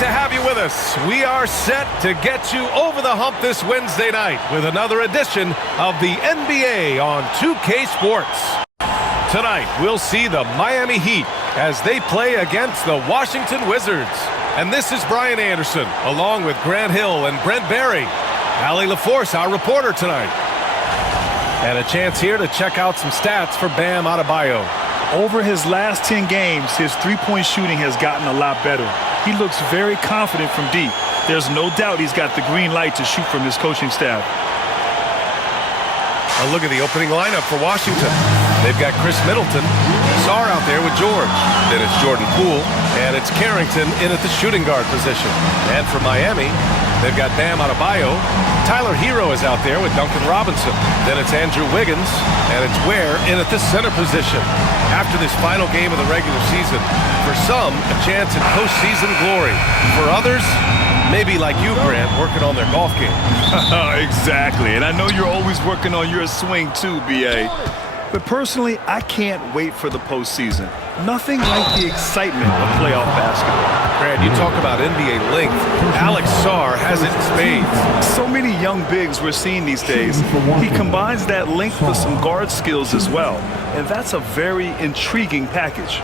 to have you with us. We are set to get you over the hump this Wednesday night with another edition of the NBA on 2K Sports. Tonight, we'll see the Miami Heat as they play against the Washington Wizards. And this is Brian Anderson, along with Grant Hill and Brent Barry. Allie LaForce, our reporter tonight. And a chance here to check out some stats for Bam Adebayo. Over his last 10 games, his three-point shooting has gotten a lot better. He looks very confident from deep. There's no doubt he's got the green light to shoot from his coaching staff. A look at the opening lineup for Washington. They've got Chris Middleton, Sarr out there with George. Then it's Jordan Poole, and it's Carrington in at the shooting guard position. And for Miami, they've got Bam Adebayo. Tyler Hero is out there with Duncan Robinson. Then it's Andrew Wiggins, and it's Ware in at the center position. After this final game of the regular season, for some, a chance at postseason glory. For others, maybe like you, Grant, working on their golf game. Exactly, and I know you're always working on your swing too, B.A. But personally, I can't wait for the postseason. Nothing like the excitement of playoff basketball. Grant, you talk about NBA length. Alex Sarr has it in spades. So many young bigs we're seeing these days. He combines that length with some guard skills as well. And that's a very intriguing package.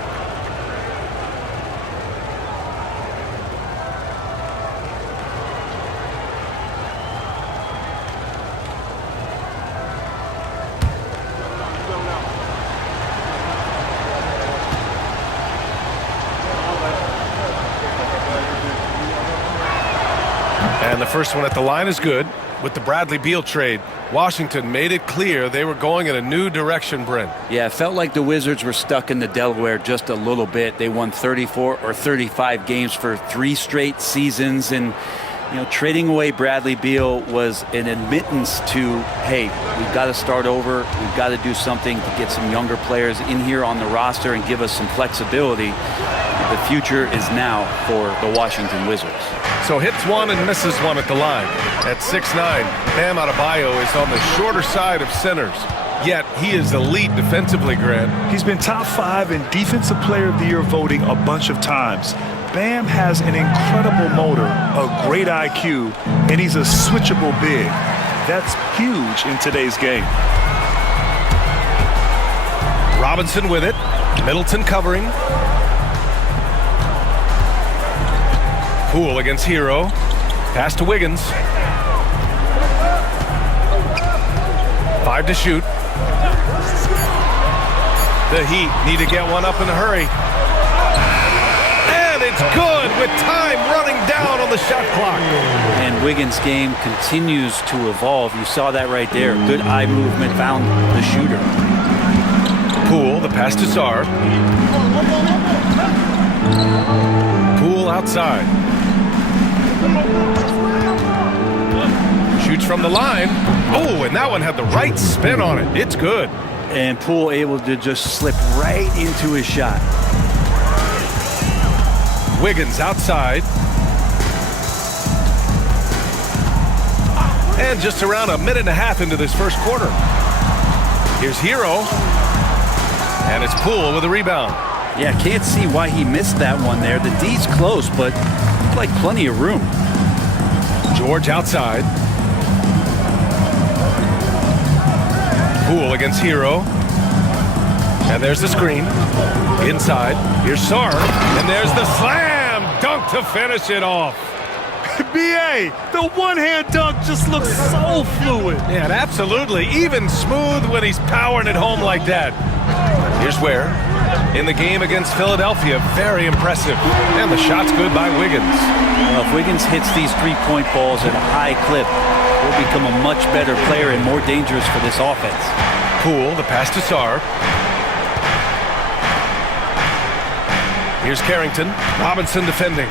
And the first one at the line is good. With the Bradley Beal trade, Washington made it clear they were going in a new direction, Brent. Yeah, it felt like the Wizards were stuck in the Delaware just a little bit. They won 34 or 35 games for 3 straight seasons. And, you know, trading away Bradley Beal was an admittance to, hey, we've got to start over. We've got to do something to get some younger players in here on the roster and give us some flexibility. The future is now for the Washington Wizards. So hits one and misses one at the line. At 6'9", Bam Adebayo is on the shorter side of centers. Yet he is elite defensively, Grant. He's been top 5 in Defensive Player of the Year voting a bunch of times. Bam has an incredible motor, a great IQ, and he's a switchable big. That's huge in today's game. Robinson with it. Middleton covering. Poole against Hero. Pass to Wiggins. 5 to shoot. The Heat need to get one up in a hurry. And it's good with time running down on the shot clock. And Wiggins' game continues to evolve. You saw that right there. Good eye movement, found the shooter. Poole, the pass to Sarr. Poole outside. Shoots from the line. Oh, and that one had the right spin on it. It's good. And Poole able to just slip right into his shot. Wiggins outside. And just around a minute and a half into this first quarter. Here's Hero. And it's Poole with a rebound. Yeah, can't see why he missed that one there. The D's close, but like plenty of room. George outside. Poole against Hero. And there's the screen. Inside. Here's Sarr. And there's the slam dunk to finish it off. B.A., the one-hand dunk just looks so fluid. Yeah, absolutely. Even smooth when he's powering it home like that. Here's Ware. In the game against Philadelphia, very impressive. And the shot's good by Wiggins. Well, if Wiggins hits these three-point balls at a high clip, he'll become a much better player and more dangerous for this offense. Poole, the pass to Sarr. Here's Carrington. Robinson defending.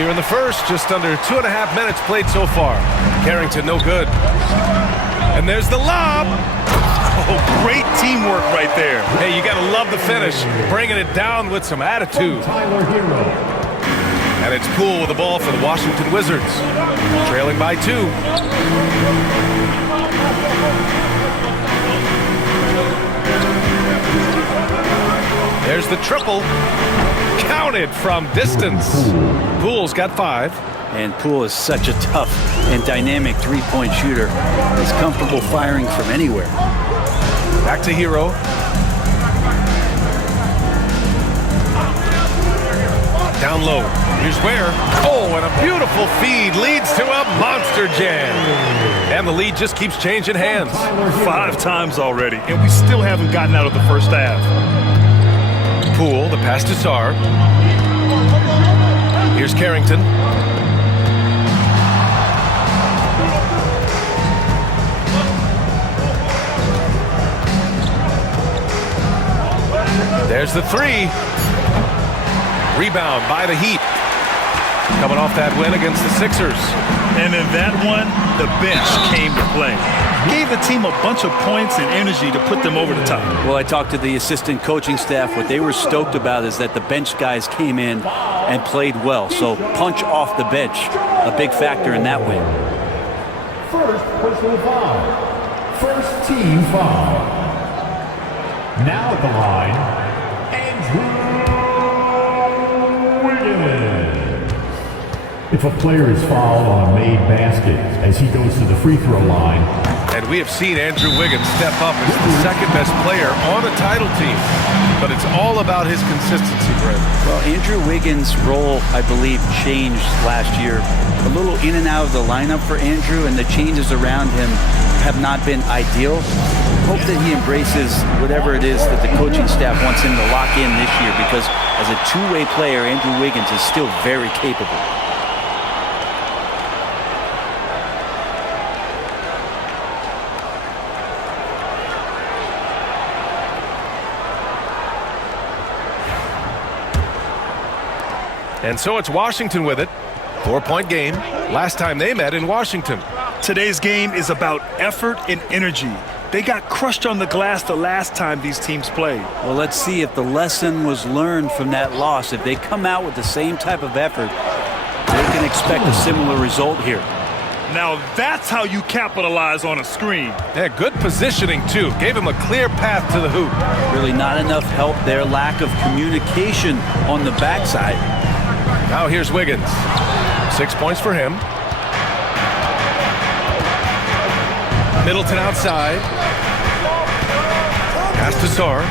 Here in the first, just under 2.5 minutes played so far. Carrington no good. And there's the lob. Oh, great teamwork right there. Hey, you got to love the finish. Bringing it down with some attitude. And it's Poole with the ball for the Washington Wizards. Trailing by 2. There's the triple. Counted from distance. Poole's got 5. And Poole is such a tough and dynamic three-point shooter. He's comfortable firing from anywhere. Back to Hero. Down low. Here's Ware. Oh, and a beautiful feed leads to a monster jam. And the lead just keeps changing hands. 5 times already, and we still haven't gotten out of the first half. Poole, the pass to Sarr. Here's Carrington. There's the 3. Rebound by the Heat. Coming off that win against the Sixers. And in that one, the bench came to play. Gave the team a bunch of points and energy to put them over the top. Well, I talked to the assistant coaching staff. What they were stoked about is that the bench guys came in and played well. So punch off the bench, a big factor in that win. First personal foul. First team foul. Now at the line, Andrew. If a player is fouled on a made basket as he goes to the free throw line. And we have seen Andrew Wiggins step up as the second best player on the title team. But it's all about his consistency, Brent. Well, Andrew Wiggins' role, I believe, changed last year. A little in and out of the lineup for Andrew, and the changes around him have not been ideal. Hope that he embraces whatever it is that the coaching staff wants him to lock in this year, because as a two-way player, Andrew Wiggins is still very capable. And so it's Washington with it. 4-point game. Last time they met in Washington. Today's game is about effort and energy. They got crushed on the glass the last time these teams played. Well, let's see if the lesson was learned from that loss. If they come out with the same type of effort, they can expect a similar result here. Now that's how you capitalize on a screen. Yeah, good positioning, too. Gave him a clear path to the hoop. Really not enough help there. Lack of communication on the backside. Now here's Wiggins. 6 points for him. Middleton outside. Pass to Sarr.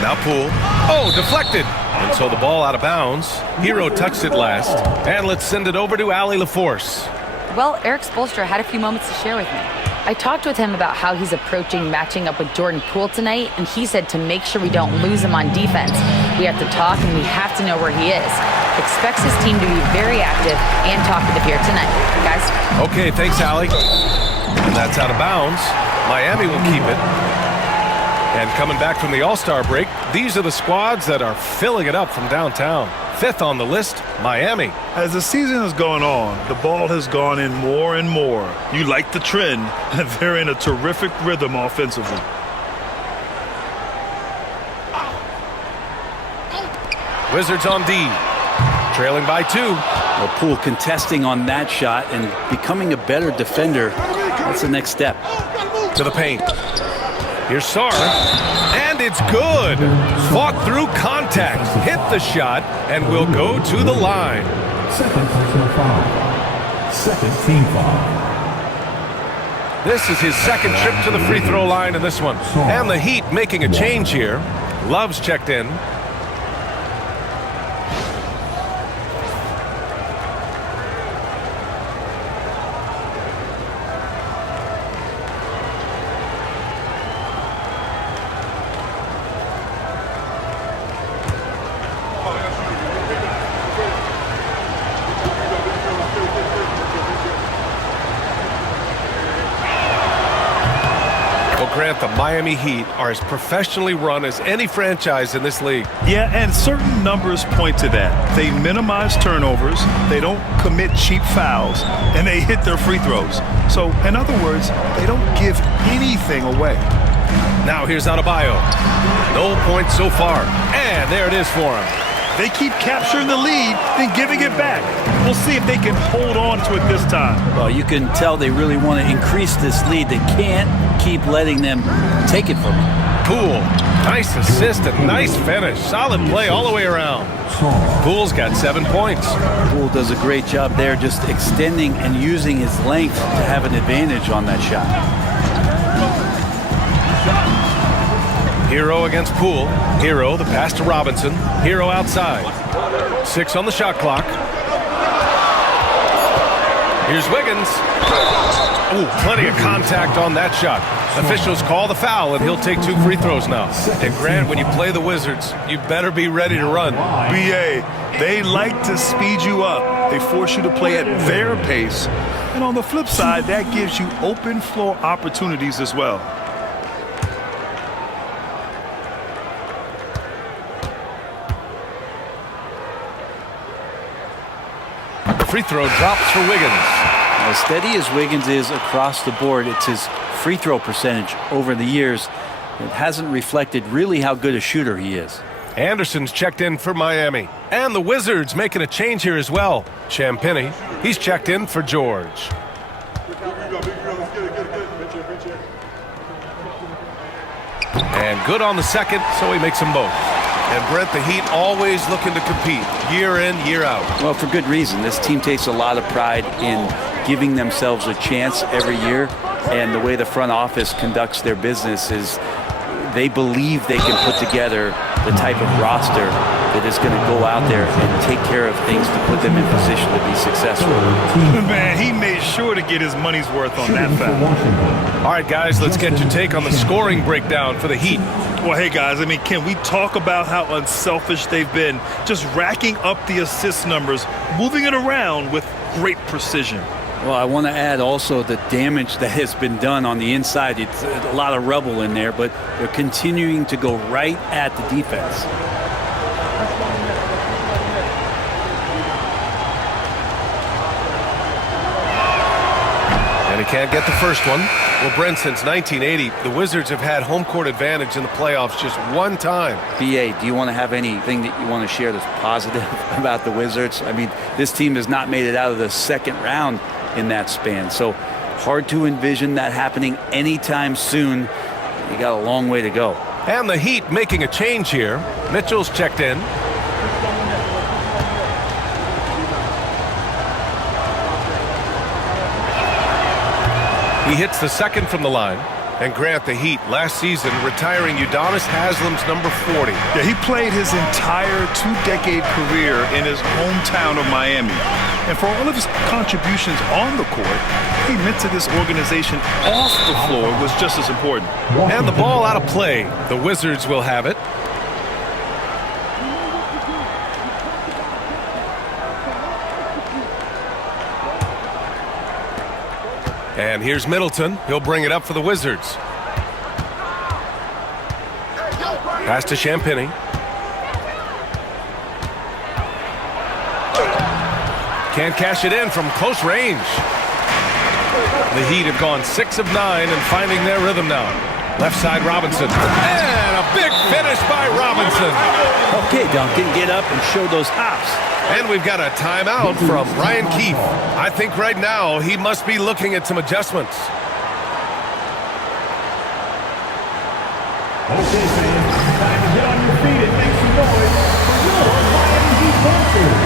Now Poole. Oh, deflected. And so the ball out of bounds. Hero touched it last. And let's send it over to Allie LaForce. Well, Eric Spoelstra had a few moments to share with me. I talked with him about how he's approaching matching up with Jordan Poole tonight, and he said to make sure we don't lose him on defense, we have to talk and we have to know where he is. Expects his team to be very active and talkative here tonight. Guys? Okay, thanks, Allie. And that's out of bounds. Miami will keep it. And coming back from the All-Star break, these are the squads that are filling it up from downtown. 5th on the list, Miami. As the season has gone on, the ball has gone in more and more. You like the trend. They're in a terrific rhythm offensively. Wizards on D. Trailing by 2. Well, Poole contesting on that shot and becoming a better defender. That's the next step. To the paint. Here's Sarr. And it's good. Fought through contact. Hit the shot and will go to the line. Second personal foul. Second team foul. This is his second trip to the free throw line in this one. And the Heat making a change here. Love's checked in. Grant, the Miami Heat are as professionally run as any franchise in this league. Yeah, and certain numbers point to that. They minimize turnovers, they don't commit cheap fouls, and they hit their free throws. So, in other words, they don't give anything away. Now here's Adebayo. No points so far. And there it is for him. They keep capturing the lead, then giving it back. We'll see if they can hold on to it this time. Well, you can tell they really want to increase this lead. They can't keep letting them take it from them. Poole. Nice assist and nice finish. Solid play all the way around. Poole's got 7 points. Poole does a great job there, just extending and using his length to have an advantage on that shot. Hero against Poole. Hero, the pass to Robinson. Hero outside. 6 on the shot clock. Here's Wiggins. Ooh, plenty of contact on that shot. Officials call the foul, and he'll take 2 free throws now. And Grant, when you play the Wizards, you better be ready to run. BA, they like to speed you up. They force you to play at their pace. And on the flip side, that gives you open floor opportunities as well. Free throw drops for Wiggins. As steady as Wiggins is across the board, it's his free throw percentage over the years. It hasn't reflected really how good a shooter he is. Anderson's checked in for Miami. And the Wizards making a change here as well. Champagnie, he's checked in for George. And good on the second, so he makes them both. And Brent, the Heat always looking to compete year in, year out. Well, for good reason. This team takes a lot of pride in giving themselves a chance every year. And the way the front office conducts their business is they believe they can put together the type of roster that is going to go out there and take care of things to put them in position to be successful. Man, he made sure to get his money's worth on that foul. All right, guys, let's get your take on the scoring breakdown for the Heat. Well, hey, guys, I mean, can we talk about how unselfish they've been? Just racking up the assist numbers, moving it around with great precision. Well, I want to add also the damage that has been done on the inside. It's a lot of rubble in there, but they're continuing to go right at the defense. And he can't get the first one. Well, Brent, since 1980, the Wizards have had home court advantage in the playoffs just one time. BA, do you want to have anything that you want to share that's positive about the Wizards? I mean, this team has not made it out of the second round in that span. So hard to envision that happening anytime soon. You got a long way to go. And the Heat making a change here. Mitchell's checked in. He hits the second from the line. And Grant, the Heat last season retiring Udonis Haslam's number 40. Yeah, he played his entire 2-decade career in his hometown of Miami. And for all of his contributions on the court, he meant to this organization off the floor was just as important. And the ball out of play. The Wizards will have it. And here's Middleton. He'll bring it up for the Wizards. Pass to Champagnie. Can't cash it in from close range. The Heat have gone 6 of 9 and finding their rhythm now. Left side Robinson. And a big finish by Robinson. Okay, Duncan, get up and show those hops. And we've got a timeout from Brian Keefe. I think right now he must be looking at some adjustments. Okay, fans, time to get on your feet and make some noise for your Miami Heat Panthers.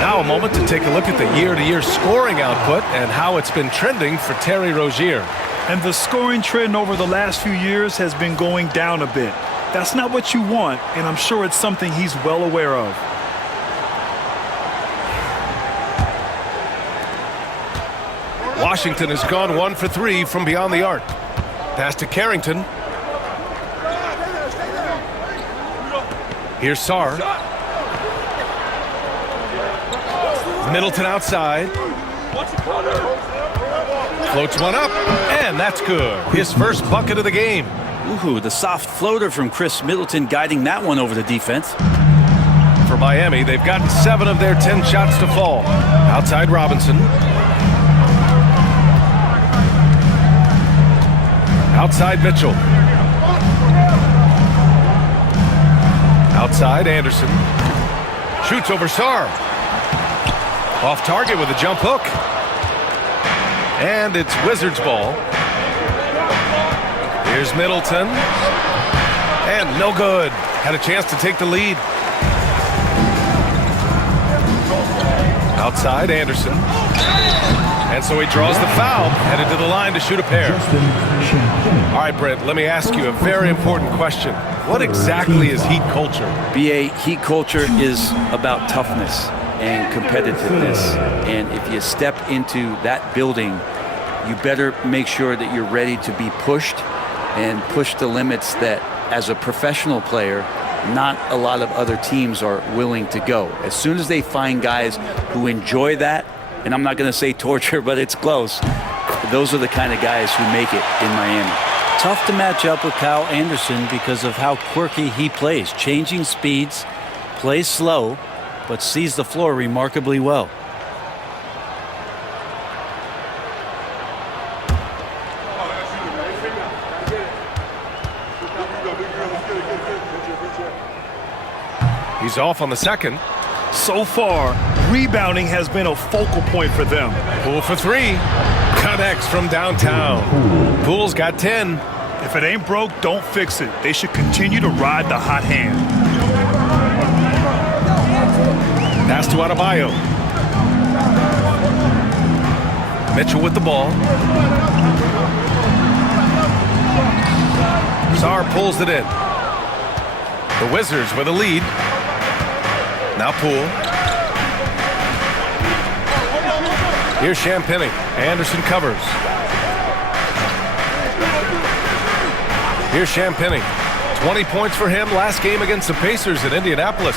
Now a moment to take a look at the year-to-year scoring output and how it's been trending for Terry Rozier. And the scoring trend over the last few years has been going down a bit. That's not what you want, and I'm sure it's something he's well aware of. Washington has gone 1 for 3 from beyond the arc. Pass to Carrington. Here's Sarr. Middleton outside. Floats one up, and that's good. His first bucket of the game. Ooh, the soft floater from Chris Middleton guiding that one over the defense. For Miami, they've gotten 7 of their 10 shots to fall. Outside Robinson. Outside Mitchell. Outside Anderson. Shoots over Sarr. Off target with a jump hook. And it's Wizards ball. Here's Middleton. And no good. Had a chance to take the lead. Outside, Anderson. And so he draws the foul, headed to the line to shoot a pair. All right, Brent, let me ask you a very important question. What exactly is Heat culture? BA, Heat culture is about toughness and competitiveness. And if you step into that building, you better make sure that you're ready to be pushed and push the limits that, as a professional player, not a lot of other teams are willing to go. As soon as they find guys who enjoy that, and I'm not going to say torture, but it's close, those are the kind of guys who make it in Miami. Tough to match up with Kyle Anderson because of how quirky he plays. Changing speeds, plays slow, but sees the floor remarkably well. He's off on the second. So far, rebounding has been a focal point for them. Poole for three. Connects from downtown. Poole's got 10. If it ain't broke, don't fix it. They should continue to ride the hot hand. Pass to Adebayo. Mitchell with the ball. Sarr pulls it in. The Wizards with a lead. Now Poole. Here's Champagny. Anderson covers. Here's Champagny. 20 points for him last game against the Pacers in Indianapolis.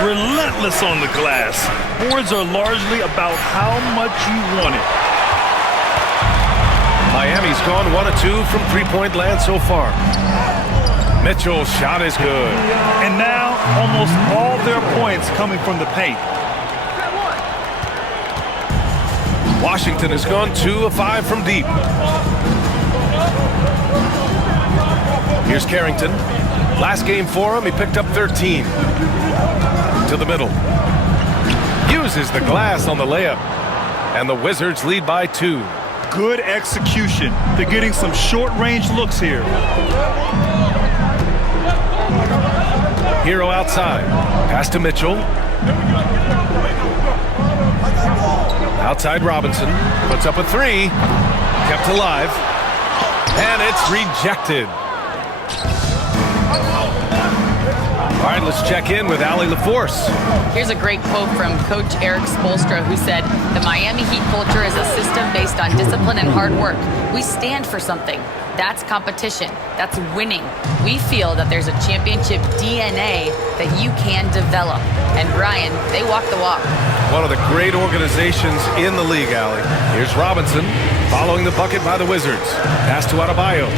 Relentless on the glass. Boards are largely about how much you want it. Miami's gone 1 of 2 from three-point land so far. Mitchell's shot is good. And now, almost all their points coming from the paint. Washington has gone 2 of 5 from deep. Here's Carrington. Last game for him, he picked up 13. To the middle. Uses the glass on the layup. And the Wizards lead by 2. Good execution. They're getting some short-range looks here. Hero outside. Pass to Mitchell. Outside Robinson. Puts up a 3. Kept alive. And it's rejected. All right, let's check in with Allie LaForce. Here's a great quote from Coach Eric Spoelstra, who said, "The Miami Heat culture is a system based on discipline and hard work. We stand for something. That's competition. That's winning. We feel that there's a championship DNA that you can develop." And Brian, they walk the walk. One of the great organizations in the league, Allie. Here's Robinson following the bucket by the Wizards. Pass to Adebayo.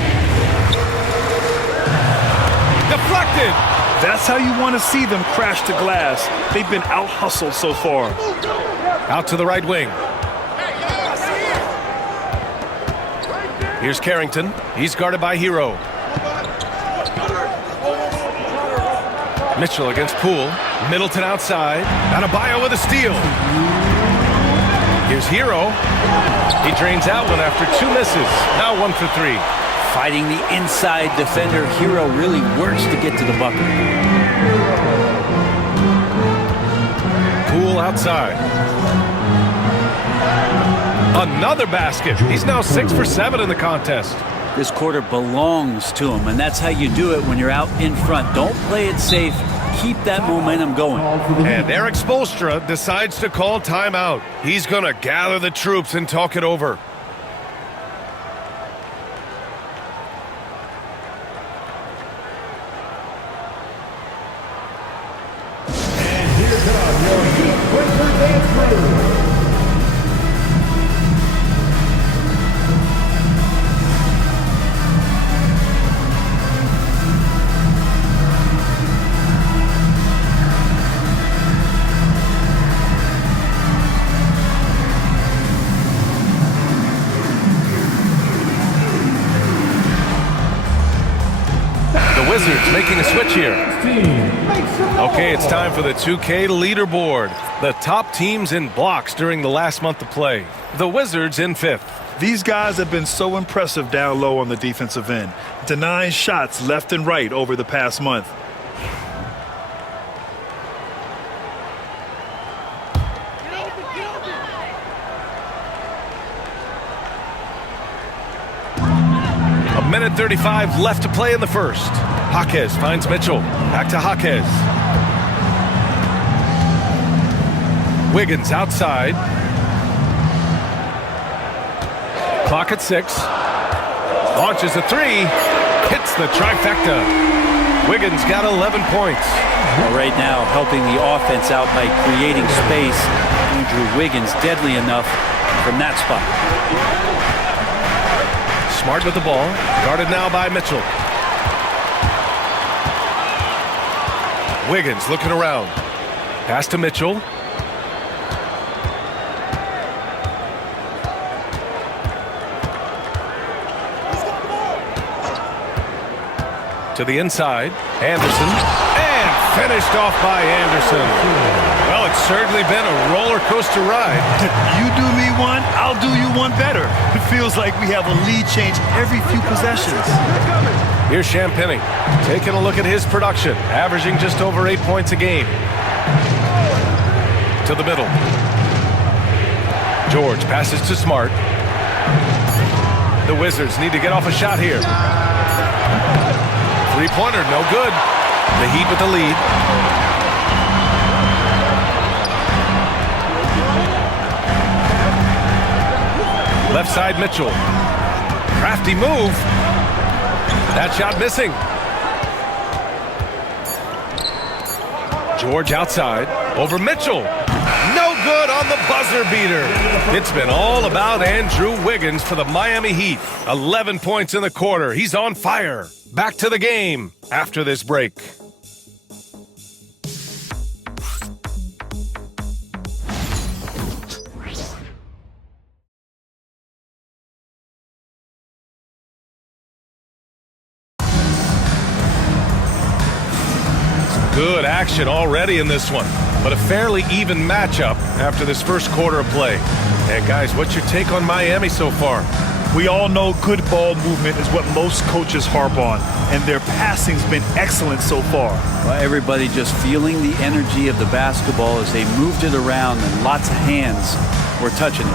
Deflected. That's how you want to see them crash the glass. They've been out-hustled so far. Out to the right wing. Here's Carrington. He's guarded by Hero. Mitchell against Poole. Middleton outside. Adebayo with a steal. Here's Hero. He drains out one after 2 misses. Now 1 for 3. Fighting the inside defender, Hero really works to get to the bucket. Poole outside. Another basket. He's now 6 for 7 in the contest. This quarter belongs to him, and that's how you do it when you're out in front. Don't play it safe. Keep that momentum going. And Eric Spoelstra decides to call timeout. He's going to gather the troops and talk it over. Wizards making a switch here. Okay, it's time for the 2K leaderboard. The top teams in blocks during the last month of play. The Wizards in 5th. These guys have been so impressive down low on the defensive end, denying shots left and right over the past month. A minute 35 left to play in the first. Jaquez finds Mitchell. Back to Jaquez. Wiggins outside. Clock at 6. Launches a 3. Hits the trifecta. Wiggins got 11 points. Well, right now, helping the offense out by creating space. Andrew Wiggins deadly enough from that spot. Smart with the ball. Guarded now by Mitchell. Wiggins looking around. Pass to Mitchell. To the inside. Anderson. And finished off by Anderson. Well, it's certainly been a roller coaster ride. You do me one, I'll do you one better. It feels like we have a lead change every few possessions. Here's Champagny taking a look at his production, averaging just over 8 points a game. To the middle. George passes to Smart. The Wizards need to get off a shot here. Three-pointer, no good. The Heat with the lead. Left side Mitchell. Crafty move. That shot missing. George outside. Over Mitchell. No good on the buzzer beater. It's been all about Andrew Wiggins for the Miami Heat. 11 points in the quarter. He's on fire. Back to the game after this break. Good action already in this one, but a fairly even matchup after this first quarter of play. And guys, what's your take on Miami so far? We all know good ball movement is what most coaches harp on, and their passing's been excellent so far. Well, everybody just feeling the energy of the basketball as they moved it around, and lots of hands were touching it.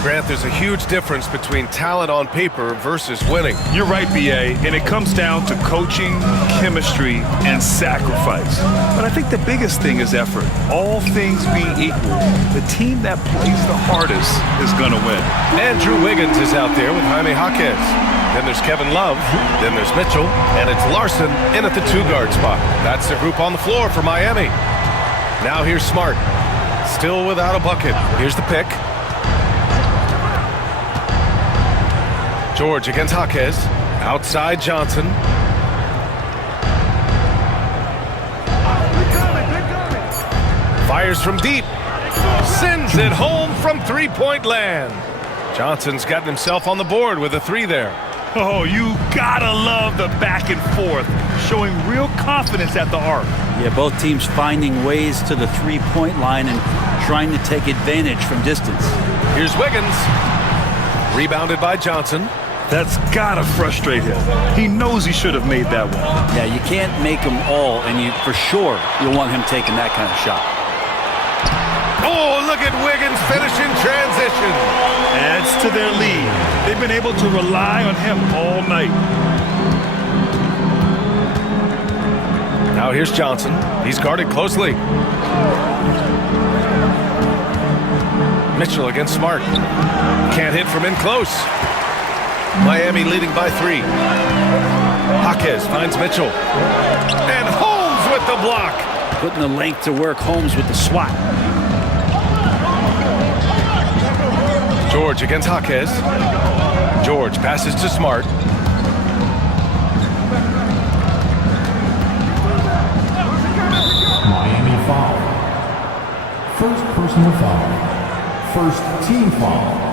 Grant, there's a huge difference between talent on paper versus winning. You're right, B.A., and it comes down to coaching, chemistry, and sacrifice. But I think the biggest thing is effort. All things being equal, the team that plays the hardest is going to win. Andrew Wiggins is out there with Jaime Jaquez. Then there's Kevin Love. Then there's Mitchell. And it's Larson in at the 2-guard spot. That's the group on the floor for Miami. Now here's Smart. Still without a bucket. Here's the pick. George against Jaquez. Outside Johnson. Fires from deep. Sends it home from three-point land. Johnson's gotten himself on the board with a 3 there. Oh, you gotta love the back and forth, showing real confidence at the arc. Yeah, both teams finding ways to the three-point line and trying to take advantage from distance. Here's Wiggins. Rebounded by Johnson. That's gotta frustrate him. He knows he should have made that one. Yeah, you can't make them all, and you for sure you'll want him taking that kind of shot. Oh, look at Wiggins finishing transition. Adds to their lead. They've been able to rely on him all night. Now here's Johnson. He's guarded closely. Mitchell against Smart. Can't hit from in close. Miami leading by 3. Jaquez finds Mitchell. And Holmes with the block. Putting the length to work, Holmes with the swat. George against Jaquez. George passes to Smart. Miami foul. First personal foul. First team foul.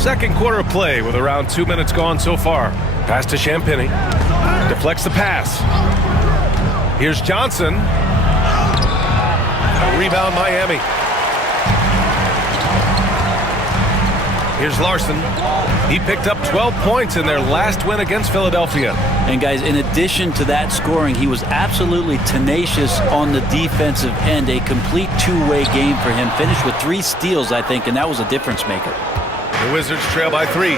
Second quarter of play with around 2 minutes gone so far. Pass to Champagny. Deflects the pass. Here's Johnson. Rebound Miami. Here's Larson. He picked up 12 points in their last win against Philadelphia. And guys, in addition to that scoring, he was absolutely tenacious on the defensive end. A complete two-way game for him. Finished with 3 steals, I think, and that was a difference maker. The Wizards trail by 3.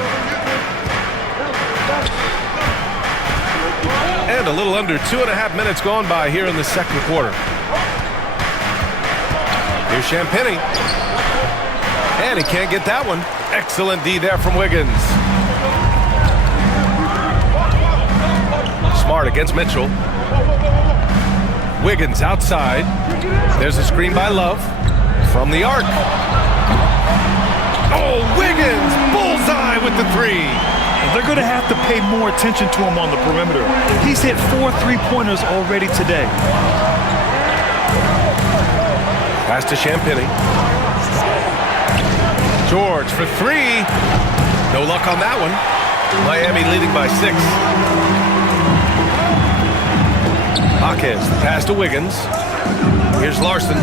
And a little under 2.5 minutes gone by here in the second quarter. Here's Champagny. And he can't get that one. Excellent D there from Wiggins. Smart against Mitchell. Wiggins outside. There's a screen by Love from the arc. Oh, Wiggins! Bullseye with the 3. They're going to have to pay more attention to him on the perimeter. He's hit 4 3-pointers already today. Pass to Champagny. George for 3. No luck on that one. Miami leading by 6. Hawkins, the pass to Wiggins. Here's Larson.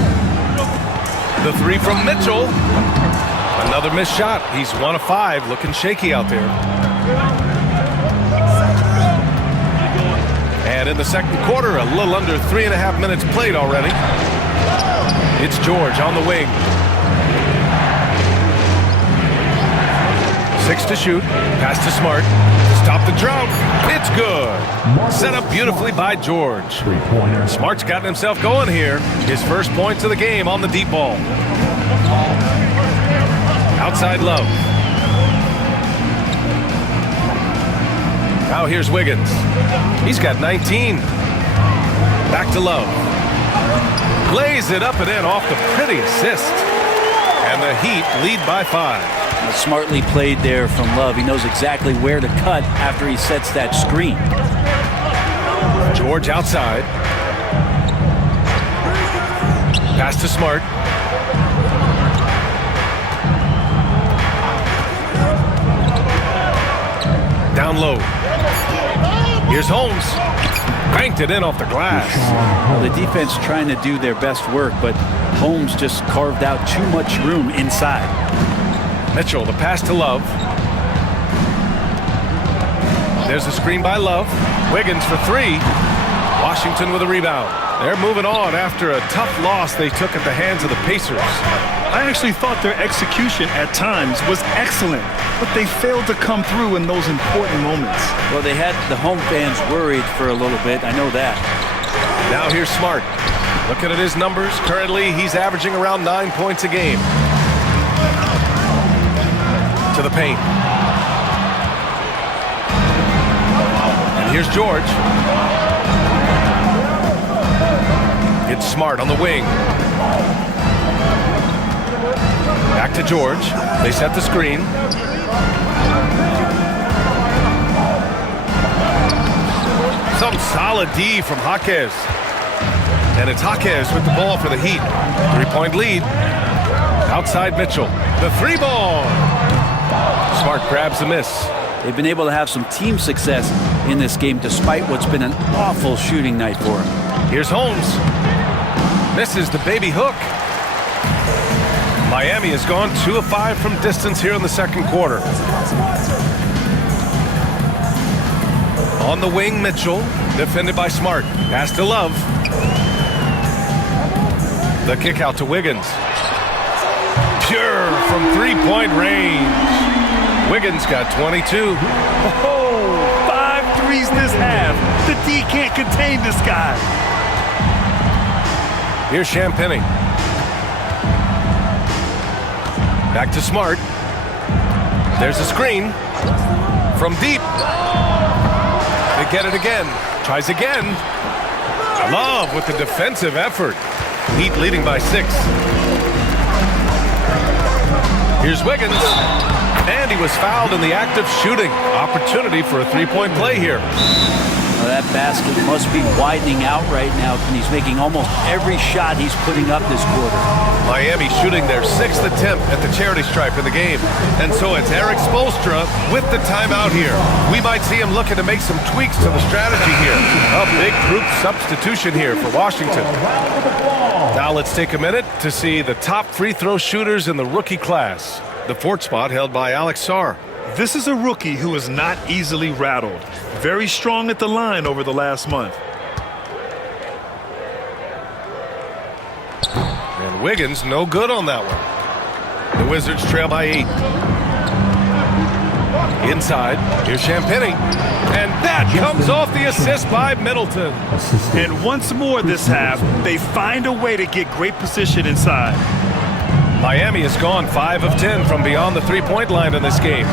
The 3 from Mitchell. Another missed shot. He's 1 of 5, looking shaky out there. And in the second quarter, a little under 3.5 minutes played already. It's George on the wing. 6 to shoot. Pass to Smart. Stop the drought. It's good. Set up beautifully by George. Smart's gotten himself going here. His first points of the game on the deep ball. Outside Love. Now here's Wiggins. He's got 19. Back to Love. Lays it up and in off the pretty assist. And the Heat lead by 5. Smartly played there from Love. He knows exactly where to cut after he sets that screen. George outside. Pass to Smart. Down low. Here's Holmes. Banked it in off the glass. Well, the defense trying to do their best work, but Holmes just carved out too much room inside. Mitchell, the pass to Love. There's a screen by Love. Wiggins for 3. Washington with a rebound. They're moving on after a tough loss they took at the hands of the Pacers. I actually thought their execution at times was excellent, but they failed to come through in those important moments. Well, they had the home fans worried for a little bit. I know that. Now here's Smart. Looking at his numbers, currently he's averaging around 9 points a game. To the paint. And here's George. It's Smart on the wing. Back to George. They set the screen. Some solid D from Jaquez. And it's Jaquez with the ball for the Heat. 3-point lead. Outside Mitchell. The 3 ball. Smart grabs the miss. They've been able to have some team success in this game despite what's been an awful shooting night for them. Here's Holmes. Misses the baby hook. Miami has gone 2 of 5 from distance here in the second quarter. On the wing, Mitchell. Defended by Smart. Pass to Love. The kick out to Wiggins. Pure from 3-point range. Wiggins got 22. Oh, 5 threes this half. The D can't contain this guy. Here's Champagny. Back to Smart. There's a screen. From deep. They get it again. Tries again. Love with the defensive effort. Heat leading by 6. Here's Wiggins. And he was fouled in the act of shooting. Opportunity for a 3-point play here. Well, that basket must be widening out right now, and he's making almost every shot he's putting up this quarter. Miami shooting their 6th attempt at the charity stripe in the game. And so it's Eric Spoelstra with the timeout here. We might see him looking to make some tweaks to the strategy here. A big group substitution here for Washington. Now let's take a minute to see the top free throw shooters in the rookie class. The 4th spot held by Alex Sarr. This is a rookie who is not easily rattled. Very strong at the line over the last month. And Wiggins no good on that one. The Wizards trail by 8. Inside, here's Champagnie. And that comes off the assist by Middleton. And once more this half, they find a way to get great position inside. Miami has gone 5 of 10 from beyond the three-point line in this game.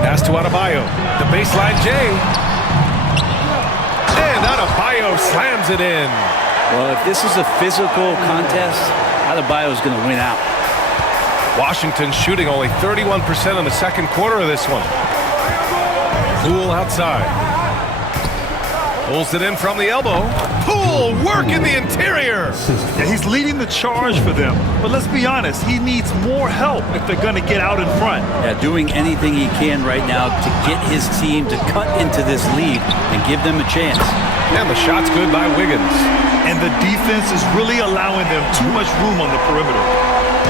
Pass to Adebayo. The baseline J. And Adebayo slams it in. Well, if this is a physical contest, Adebayo is going to win out. Washington shooting only 31% in the second quarter of this one. Poole outside. Pulls it in from the elbow. Poole work in the interior. Yeah, he's leading the charge for them. But let's be honest, he needs more help if they're going to get out in front. Yeah, doing anything he can right now to get his team to cut into this lead and give them a chance. And the shot's good by Wiggins. And the defense is really allowing them too much room on the perimeter.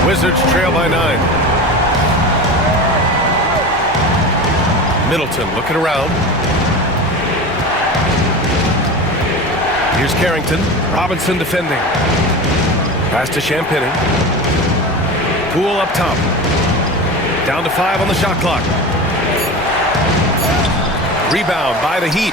Wizards trail by 9. Middleton looking around. Here's Carrington. Robinson defending. Pass to Champagnie. Poole up top. Down to 5 on the shot clock. Rebound by the Heat.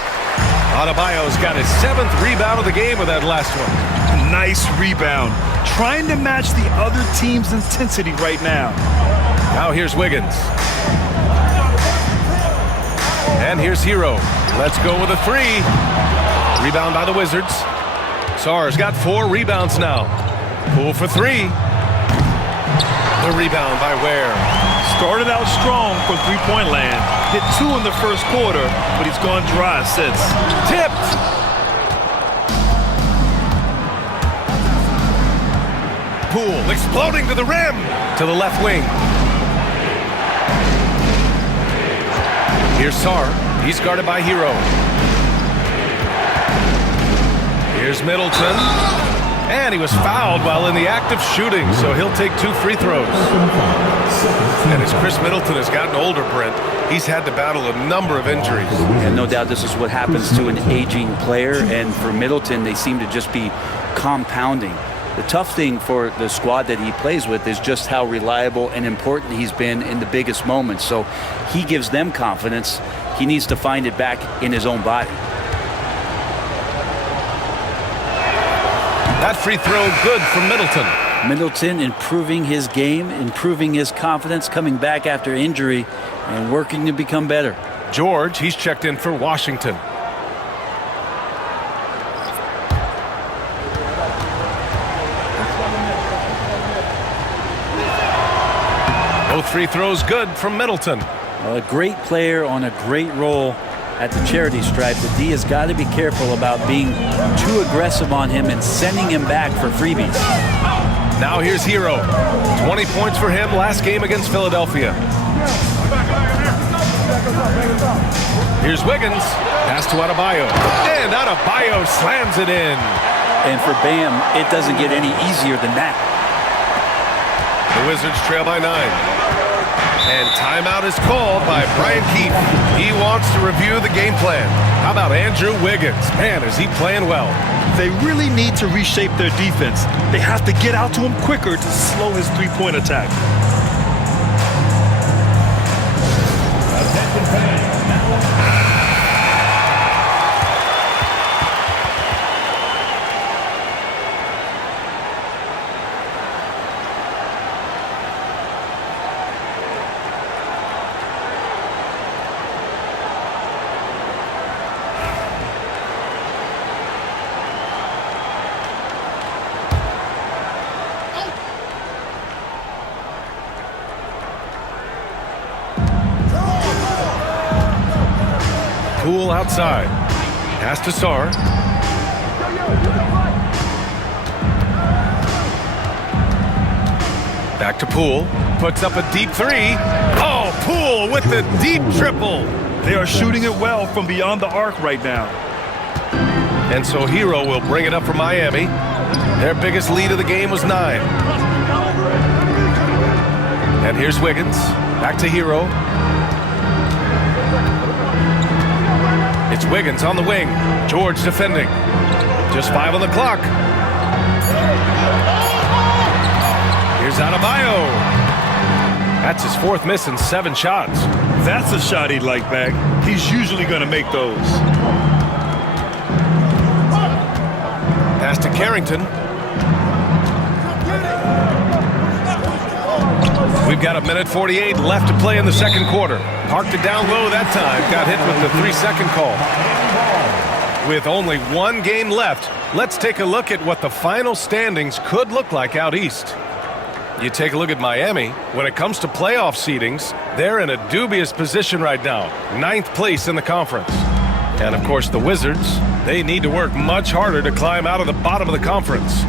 Adebayo's got his 7th rebound of the game with that last one. Nice rebound. Trying to match the other team's intensity right now. Now here's Wiggins. And here's Hero. Let's go with a 3. Rebound by the Wizards. Sarr's got 4 rebounds now. Poole for 3. The rebound by Ware. Started out strong from three-point land. Hit 2 in the first quarter, but he's gone dry since. Tipped. Poole exploding to the rim. To the left wing. Here's Sarr. He's guarded by Hero. Here's Middleton. And he was fouled while in the act of shooting, so he'll take 2 free throws. And as Chris Middleton has gotten older, Brent, he's had to battle a number of injuries. And no doubt this is what happens to an aging player, and for Middleton, they seem to just be compounding. The tough thing for the squad that he plays with is just how reliable and important he's been in the biggest moments. So he gives them confidence. He needs to find it back in his own body. That free throw good from Middleton. Middleton improving his game, improving his confidence, coming back after injury, and working to become better. George, he's checked in for Washington. Both free throws good from Middleton. A great player on a great role at the charity stripe. The D has got to be careful about being too aggressive on him and sending him back for freebies. Now here's Hero. 20 points for him last game against Philadelphia. Here's Wiggins. Pass to Adebayo. And Adebayo slams it in. And for Bam, it doesn't get any easier than that. The Wizards trail by 9. And timeout is called by Brian Keefe. He wants to review the game plan. How about Andrew Wiggins? Man, is he playing well. They really need to reshape their defense. They have to get out to him quicker to slow his three-point attack. Attention fans, now Poole outside. Pass to Sarr. Back to Poole. Puts up a deep three. Oh, Poole with the deep triple. They are shooting it well from beyond the arc right now. And so Hero will bring it up for Miami. Their biggest lead of the game was 9. And here's Wiggins. Back to Hero. It's Wiggins on the wing. George defending. Just 5 on the clock. Here's Adebayo. That's his 4th miss in 7 shots. That's a shot he'd like back. He's usually going to make those. Pass to Carrington. We've got 1:48 left to play in the second quarter. Parked it down low that time. Got hit with the 3-second call. With only 1 game left, let's take a look at what the final standings could look like out east. You take a look at Miami. When it comes to playoff seedings, they're in a dubious position right now. 9th place in the conference. And of course the Wizards, they need to work much harder to climb out of the bottom of the conference.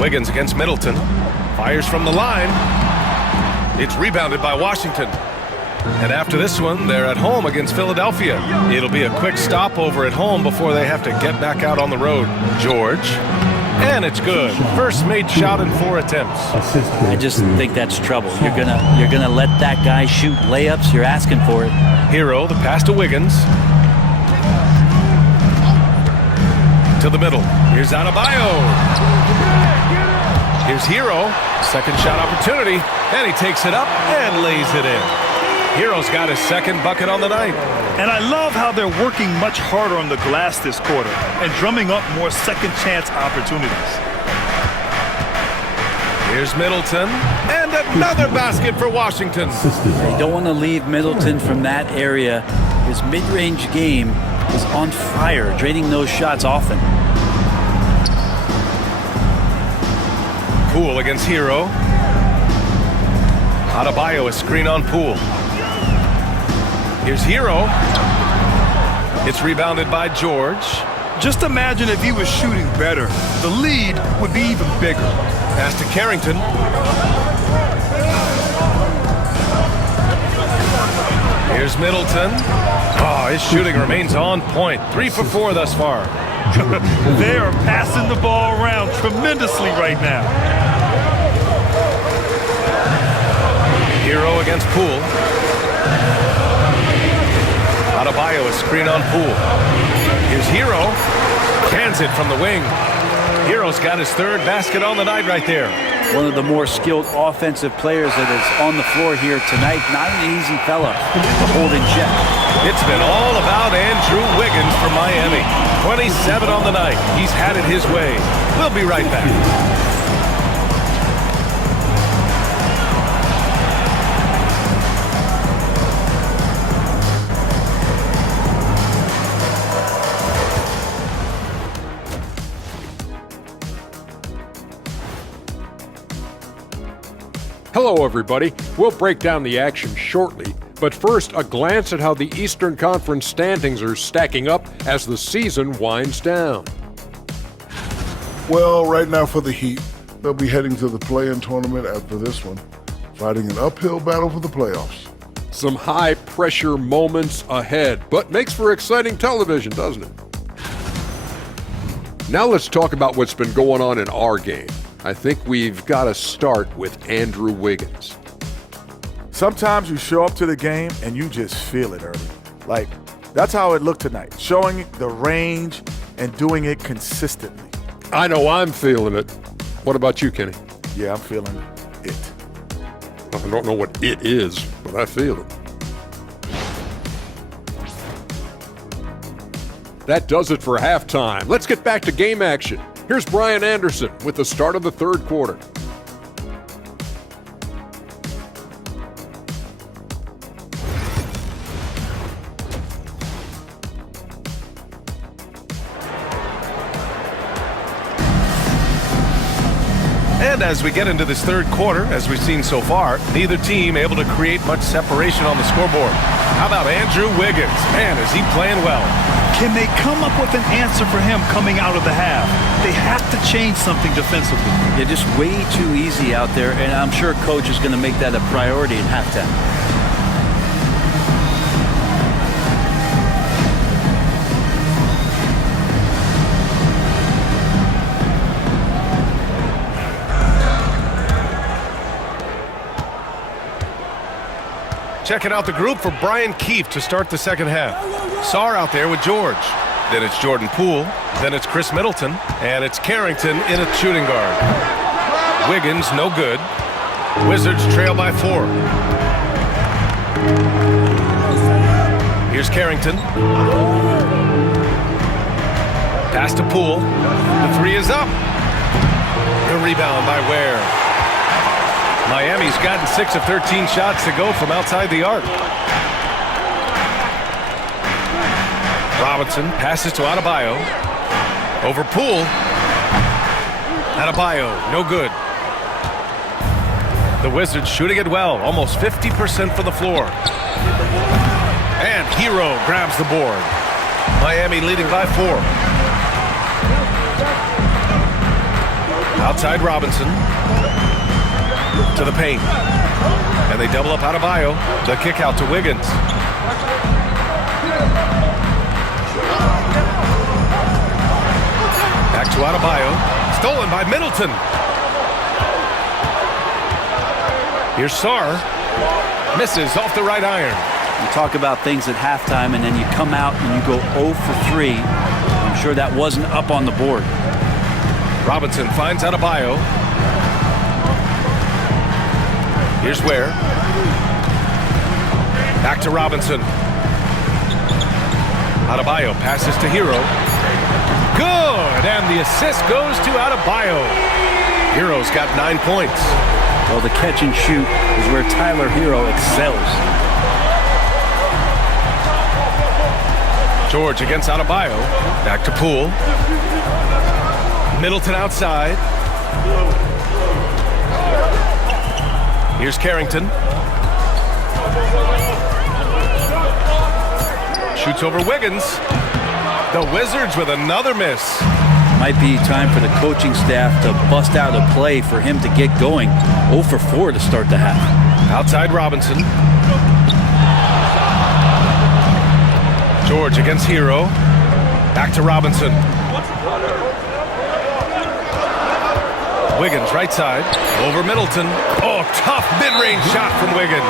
Wiggins against Middleton. Fires from the line. It's rebounded by Washington. And after this one, they're at home against Philadelphia. It'll be a quick stopover at home before they have to get back out on the road. George. And it's good. First made shot in 4 attempts. I just think that's trouble. You're gonna let that guy shoot layups. You're asking for it. Hero, the pass to Wiggins. To the middle. Here's Adebayo. Here's Hero. Second shot opportunity. And he takes it up and lays it in. Hero's got his 2nd bucket on the night. And I love how they're working much harder on the glass this quarter and drumming up more second chance opportunities. Here's Middleton. And another basket for Washington. You don't want to leave Middleton from that area. His mid-range game is on fire, draining those shots often. Poole against Hero. Adebayo, a screen on Poole. Here's Hero. It's rebounded by George. Just imagine if he was shooting better. The lead would be even bigger. Pass to Carrington. Here's Middleton. Oh, his shooting remains on point. 3 for 4 thus far. They are passing the ball around tremendously right now. Hero against Poole. Adebayo, a screen on Poole. Here's Hero. Cans it from the wing. Hero's got his 3rd basket on the night right there. One of the more skilled offensive players that is on the floor here tonight. Not an easy fella to hold in check. It's been all about Andrew Wiggins for Miami. 27 on the night. He's had it his way. We'll be right back. Hello, everybody. We'll break down the action shortly, but first, a glance at how the Eastern Conference standings are stacking up as the season winds down. Well, right now for the Heat, they'll be heading to the play-in tournament after this one, fighting an uphill battle for the playoffs. Some high-pressure moments ahead, but makes for exciting television, doesn't it? Now let's talk about what's been going on in our game. I think we've got to start with Andrew Wiggins. Sometimes you show up to the game and you just feel it early. Like, that's how it looked tonight, showing the range and doing it consistently. I know I'm feeling it. What about you, Kenny? Yeah, I'm feeling it. I don't know what it is, but I feel it. That does it for halftime. Let's get back to game action. Here's Brian Anderson with the start of the 3rd quarter. And as we get into this third quarter, as we've seen so far, neither team able to create much separation on the scoreboard. How about Andrew Wiggins? Man, is he playing well. Can they come up with an answer for him coming out of the half? They have to change something defensively. They're just way too easy out there, and I'm sure coach is going to make that a priority at halftime. Checking out the group for Brian Keefe to start the second half. Sarr out there with George. Then it's Jordan Poole. Then it's Chris Middleton. And it's Carrington in at shooting guard. Wiggins, no good. Wizards trail by 4. Here's Carrington. Pass to Poole. The 3 is up. The rebound by Ware. Miami's gotten 6 of 13 shots to go from outside the arc. Robinson passes to Adebayo. Over Poole. Adebayo, no good. The Wizards shooting it well, almost 50% from the floor. And Hero grabs the board. Miami leading by 4. Outside Robinson. To the paint. And they double up Adebayo. The kick out to Wiggins. Back to Adebayo. Stolen by Middleton. Here's Sarr. Misses off the right iron. You talk about things at halftime, and then you come out and you go 0 for 3. I'm sure that wasn't up on the board. Robinson finds Adebayo. Here's Ware. Back to Robinson. Adebayo passes to Hero. Good! And the assist goes to Adebayo. Hero's got 9 points. Well, the catch and shoot is where Tyler Hero excels. George against Adebayo. Back to Poole. Middleton outside. Here's Carrington. Shoots over Wiggins. The Wizards with another miss. Might be time for the coaching staff to bust out a play for him to get going. 0 for 4 to start the half. Outside Robinson. George against Hero. Back to Robinson. Wiggins right side. Over Middleton. Oh, tough mid-range shot from Wiggins.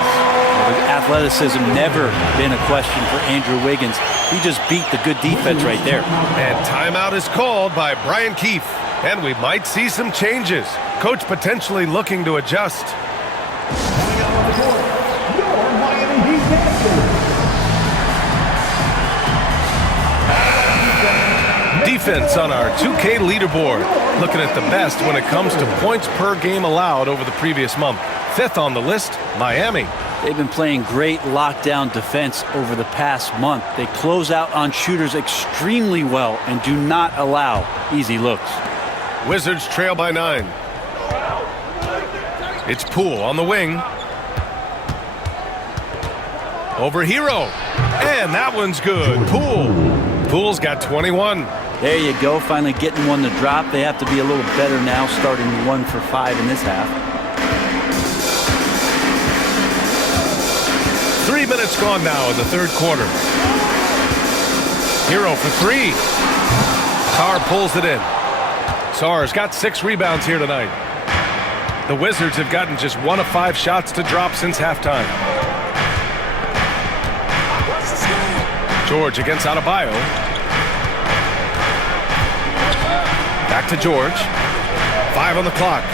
Athleticism never been a question for Andrew Wiggins. He just beat the good defense right there. And timeout is called by Brian Keefe. And we might see some changes. Coach potentially looking to adjust. Coming out on the court, your Miami Heat dancers. Defense on our 2K leaderboard. Looking at the best when it comes to points per game allowed over the previous month. 5th on the list, Miami. They've been playing great lockdown defense over the past month. They close out on shooters extremely well and do not allow easy looks. Wizards trail by 9. It's Poole on the wing. Over Hero. And that one's good. Poole's got 21. There you go, finally getting one to drop. They have to be a little better now, starting 1 for 5 in this half. 3 minutes gone now in the third quarter. Hero for 3. Sarr pulls it in. Sarr's got 6 rebounds here tonight. The Wizards have gotten just 1 of 5 shots to drop since halftime. George against Adebayo. Back to George. 5 on the clock.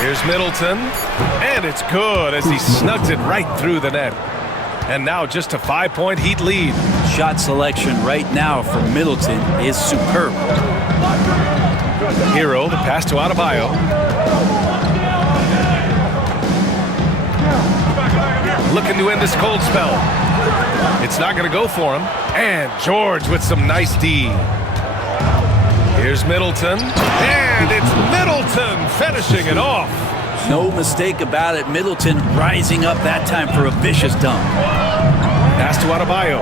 Here's Middleton. And it's good as he snugs it right through the net. And now just a 5-point Heat lead. Shot selection right now for Middleton is superb. Hero, the pass to Adebayo. Looking to end this cold spell. It's not going to go for him. And George with some nice D. Here's Middleton. And it's Middleton finishing it off. No mistake about it. Middleton rising up that time for a vicious dunk. Pass to Adebayo.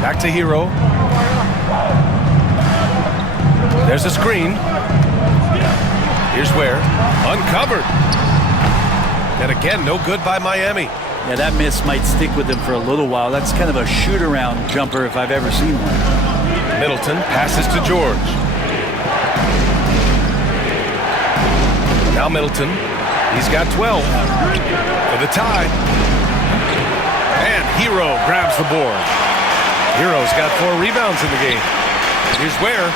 Back to Hero. There's a screen. Here's Ware. Uncovered. And again, no good by Miami. Yeah, that miss might stick with him for a little while. That's kind of a shoot-around jumper if I've ever seen one. Middleton passes to George. Now Middleton. He's got 12 for the tie. And Hero grabs the board. Hero's got 4 rebounds in the game. Here's Ware.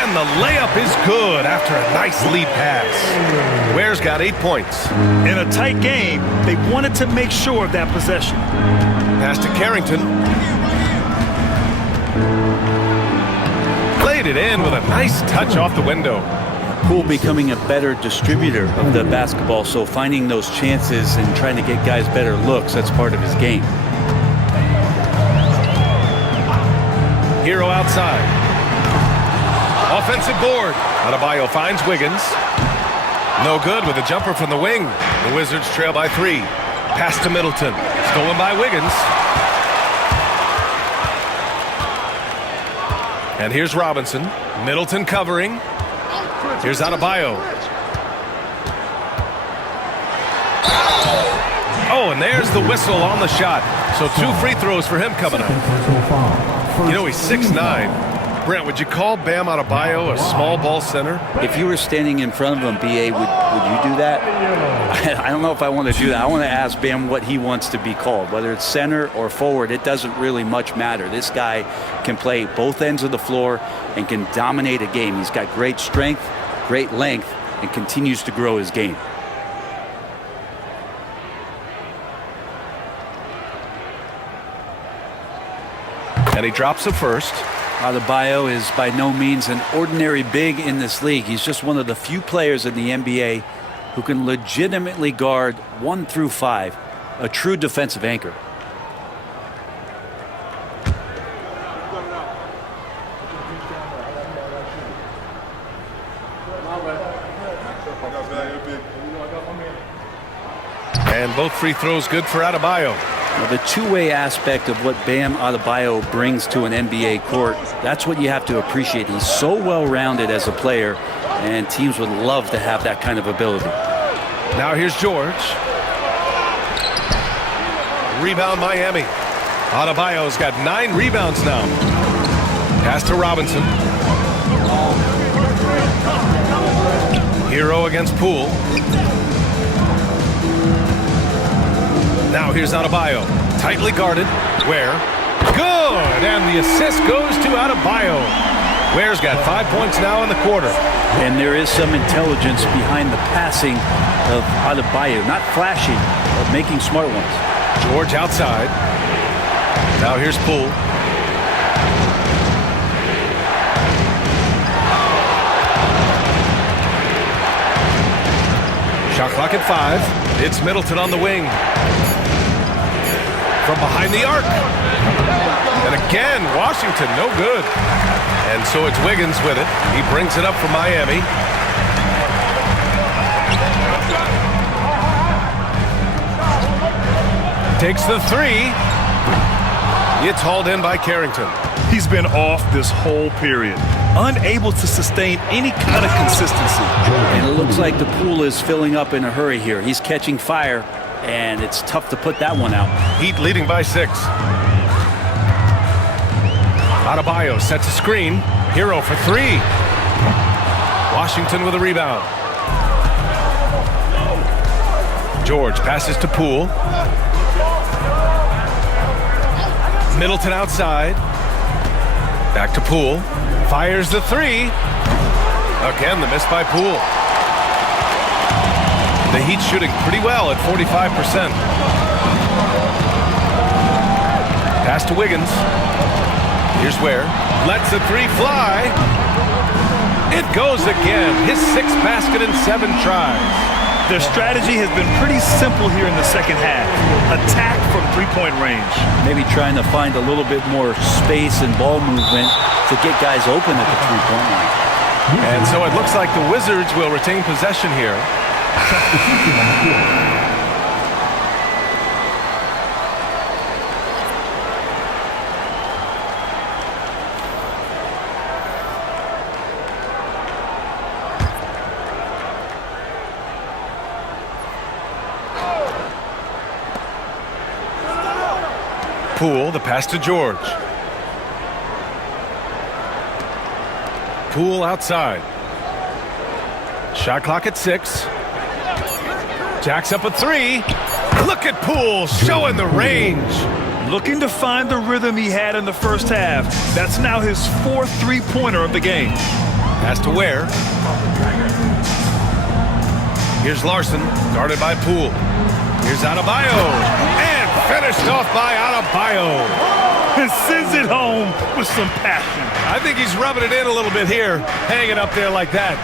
And the layup is good after a nice lead pass. Ware's got 8 points. In a tight game, they wanted to make sure of that possession. Pass to Carrington. Played it in with a nice touch off the window. Poole becoming a better distributor of the basketball, so finding those chances and trying to get guys better looks, that's part of his game. Hero outside. Offensive board. Adebayo finds Wiggins. No good with a jumper from the wing. The Wizards trail by 3. Pass to Middleton. Stolen by Wiggins. And here's Robinson. Middleton covering. Here's Adebayo. Oh, and there's the whistle on the shot. So 2 free throws for him coming up. You know, he's 6'9". Brent, would you call Bam Adebayo a small ball center? If you were standing in front of him, B.A., would you do that? I don't know if I want to do that. I want to ask Bam what he wants to be called. Whether it's center or forward, it doesn't really much matter. This guy can play both ends of the floor and can dominate a game. He's got great strength, great length, and continues to grow his game. And he drops the first. Adebayo is by no means an ordinary big in this league. He's just one of the few players in the NBA who can legitimately guard 1 through 5, a true defensive anchor. And both free throws good for Adebayo. Now, the two-way aspect of what Bam Adebayo brings to an NBA court, that's what you have to appreciate. He's so well-rounded as a player, and teams would love to have that kind of ability. Now here's George. Rebound Miami. Adebayo's got 9 rebounds now. Pass to Robinson. Hero against Poole. Now here's Adebayo. Tightly guarded. Ware. Good! And the assist goes to Adebayo. Ware's got 5 points now in the quarter. And there is some intelligence behind the passing of Adebayo. Not flashy, but making smart ones. George outside. Now here's Poole. Shot clock at 5. It's Middleton on the wing. From behind the arc. And again, Washington, no good. And so it's Wiggins with it. He brings it up for Miami. Takes the 3. It's hauled in by Carrington. He's been off this whole period, unable to sustain any kind of consistency. And it looks like the pool is filling up in a hurry here. He's catching fire, and it's tough to put that one out. Heat leading by 6. Adebayo sets a screen. Hero for 3. Washington with a rebound. George passes to Poole. Middleton outside. Back to Poole. Fires the 3. Again, the miss by Poole. The Heat shooting pretty well at 45%. Pass to Wiggins. Here's Ware. Lets the 3 fly. It goes again. His 6th basket in 7 tries. Their strategy has been pretty simple here in the second half. Attack from three-point range. Maybe trying to find a little bit more space and ball movement to get guys open at the three-point line. And so it looks like the Wizards will retain possession here. Poole, the pass to George. Poole outside. Shot clock at 6. Jacks up a 3. Look at Poole showing the range. Looking to find the rhythm he had in the first half. That's now his 4th three-pointer of the game. Pass to Ware. Here's Larson, guarded by Poole. Here's Adebayo. And finished off by Adebayo. And sends it home with some passion. I think he's rubbing it in a little bit here, hanging up there like that.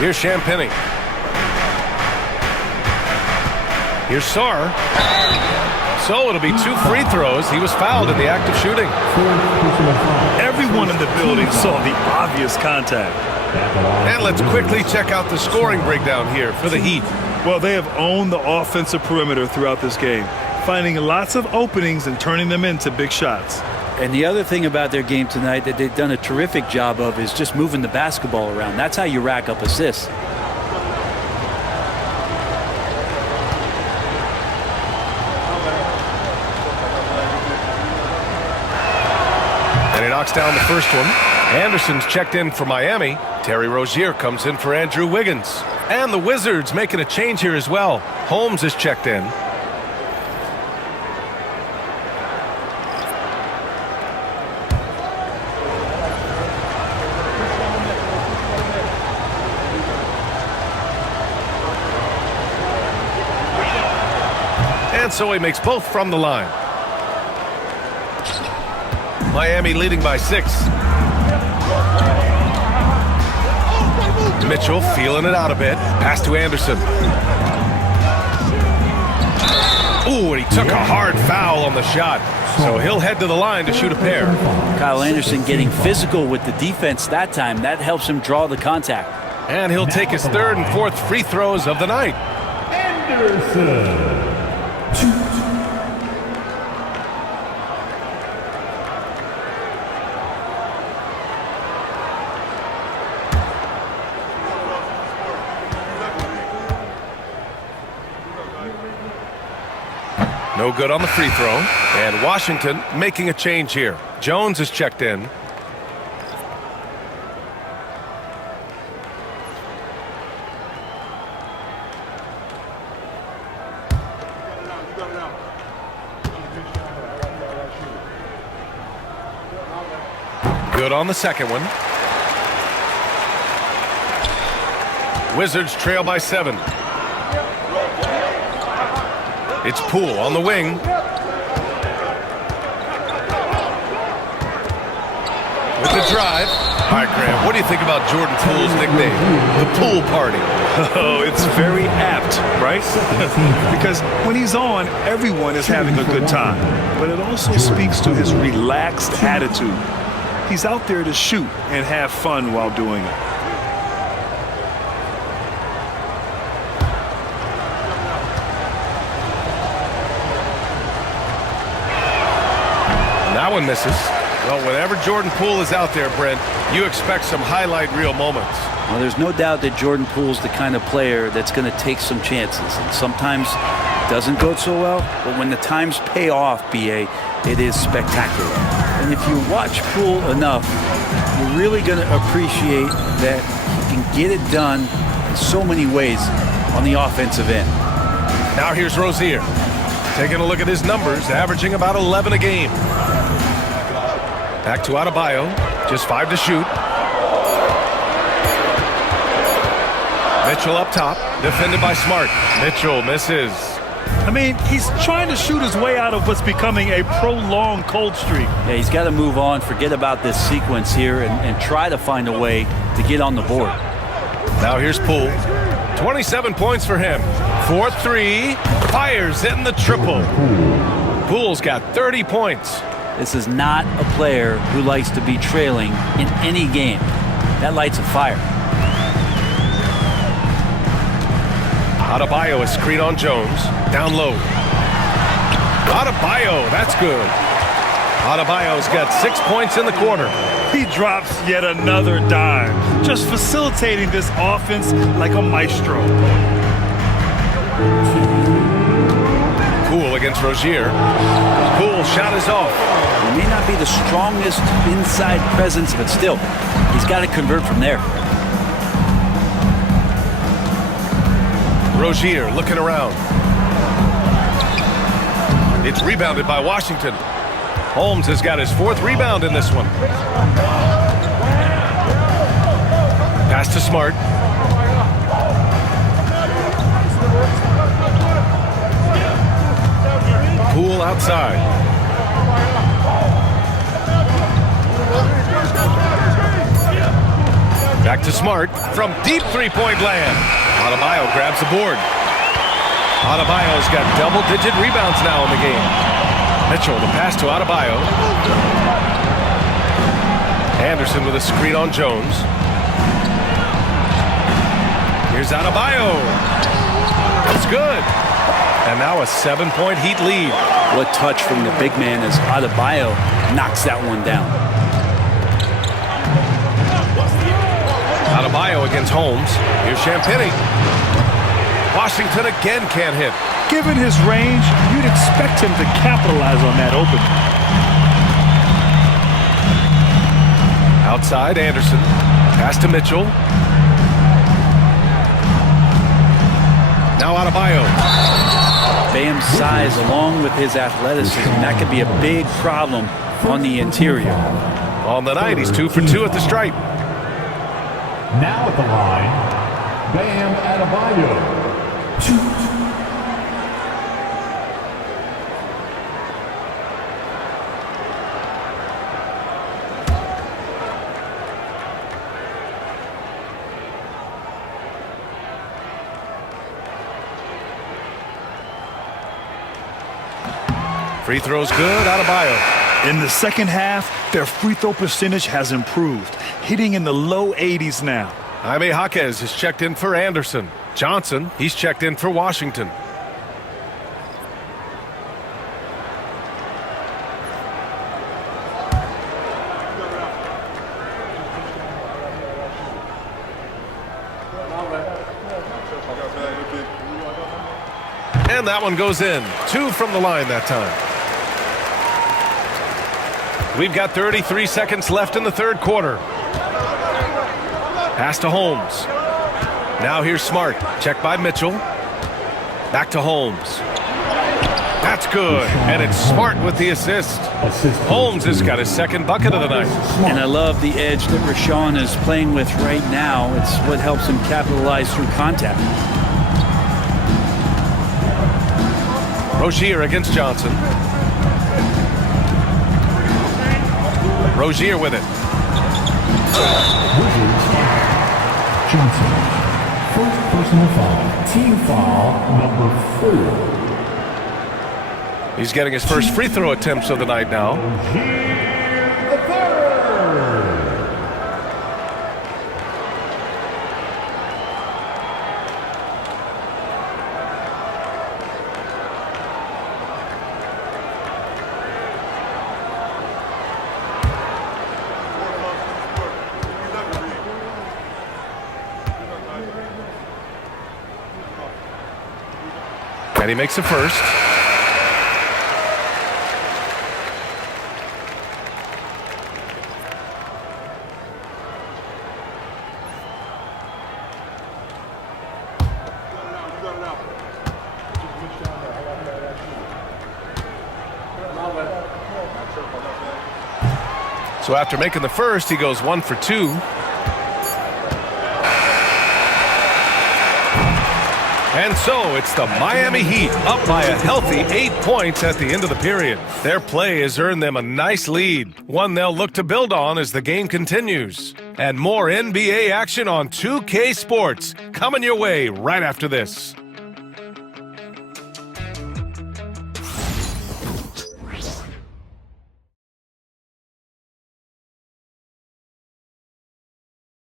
Here's Champagny. Here's Sarr. So it'll be 2 free throws. He was fouled in the act of shooting. Everyone in the building saw the obvious contact. And let's quickly check out the scoring breakdown here for the Heat. Well, they have owned the offensive perimeter throughout this game, finding lots of openings and turning them into big shots. And the other thing about their game tonight that they've done a terrific job of is just moving the basketball around. That's how you rack up assists. And he knocks down the first one. Anderson's checked in for Miami. Terry Rozier comes in for Andrew Wiggins. And the Wizards making a change here as well. Holmes is checked in. And so he makes both from the line. Miami leading by 6. Mitchell feeling it out a bit. Pass to Anderson. Ooh, and he took a hard foul on the shot. So he'll head to the line to shoot a pair. Kyle Anderson getting physical with the defense that time. That helps him draw the contact. And he'll take his 3rd and 4th free throws of the night. Anderson. No good on the free throw. And Washington making a change here. Jones is checked in. Good on the second one. Wizards trail by 7. It's Poole on the wing. With the drive. All right, Graham, what do you think about Jordan Poole's nickname? The Poole Party. Oh, it's very apt, right? Because when he's on, everyone is having a good time. But it also speaks to his relaxed attitude. He's out there to shoot and have fun while doing it. That one misses. Well, whenever Jordan Poole is out there, Brent, you expect some highlight reel moments. Well, there's no doubt that Jordan Poole's the kind of player that's going to take some chances. And sometimes it doesn't go so well, but when the times pay off, BA, it is spectacular. And if you watch Poole enough, you're really going to appreciate that he can get it done in so many ways on the offensive end. Now here's Rozier. Taking a look at his numbers, averaging about 11 a game. Back to Adebayo, just 5 to shoot. Mitchell up top, defended by Smart. Mitchell misses. I mean, he's trying to shoot his way out of what's becoming a prolonged cold streak. Yeah, he's got to move on, forget about this sequence here, and try to find a way to get on the board. Now here's Poole. 27 points for him. 4-3, fires in the triple. Poole's got 30 points. This is not a player who likes to be trailing in any game. That lights a fire. Adebayo, a screen on Jones. Down low. Adebayo, that's good. Adebayo's got 6 points in the quarter. He drops yet another dime, just facilitating this offense like a maestro. Poole against Rozier. Poole shot is off. He may not be the strongest inside presence, but still, he's got to convert from there. Rozier looking around. It's rebounded by Washington. Holmes has got his 4th rebound in this one. Pass to Smart. Poole outside. Back to Smart from deep three-point land. Adebayo grabs the board. Adebayo's got double-digit rebounds now in the game. Mitchell, the pass to Adebayo. Anderson with a screen on Jones. Here's Adebayo. That's good. And now a 7-point Heat lead. What touch from the big man as Adebayo knocks that one down. Adebayo against Holmes. Here's Champagnie. Washington again can't hit. Given his range, you'd expect him to capitalize on that opening. Outside, Anderson. Pass to Mitchell. Now Adebayo. Bam's size along with his athleticism, that could be a big problem on the interior. On the night, he's 2 for 2 at the stripe. Now at the line, Bam Adebayo. Free throw's good, Adebayo. In the second half, their free throw percentage has improved, hitting in the low 80s now. Jaime Jaquez is checked in for Anderson. Johnson, he's checked in for Washington. And that one goes in. 2 from the line that time. We've got 33 seconds left in the third quarter. Pass to Holmes. Now here's Smart. Checked by Mitchell. Back to Holmes. That's good. And it's Smart with the assist. Holmes has got his second bucket of the night. And I love the edge that Rashawn is playing with right now. It's what helps him capitalize through contact. Rozier against Johnson. Rozier with it. Johnson. First personal foul. Team foul number 4. He's getting his first free throw attempts of the night now. The third. And he makes the first. So after making the first, he goes 1 for 2. And so it's the Miami Heat up by a healthy 8 points at the end of the period. Their play has earned them a nice lead, one they'll look to build on as the game continues. And more NBA action on 2K Sports coming your way right after this.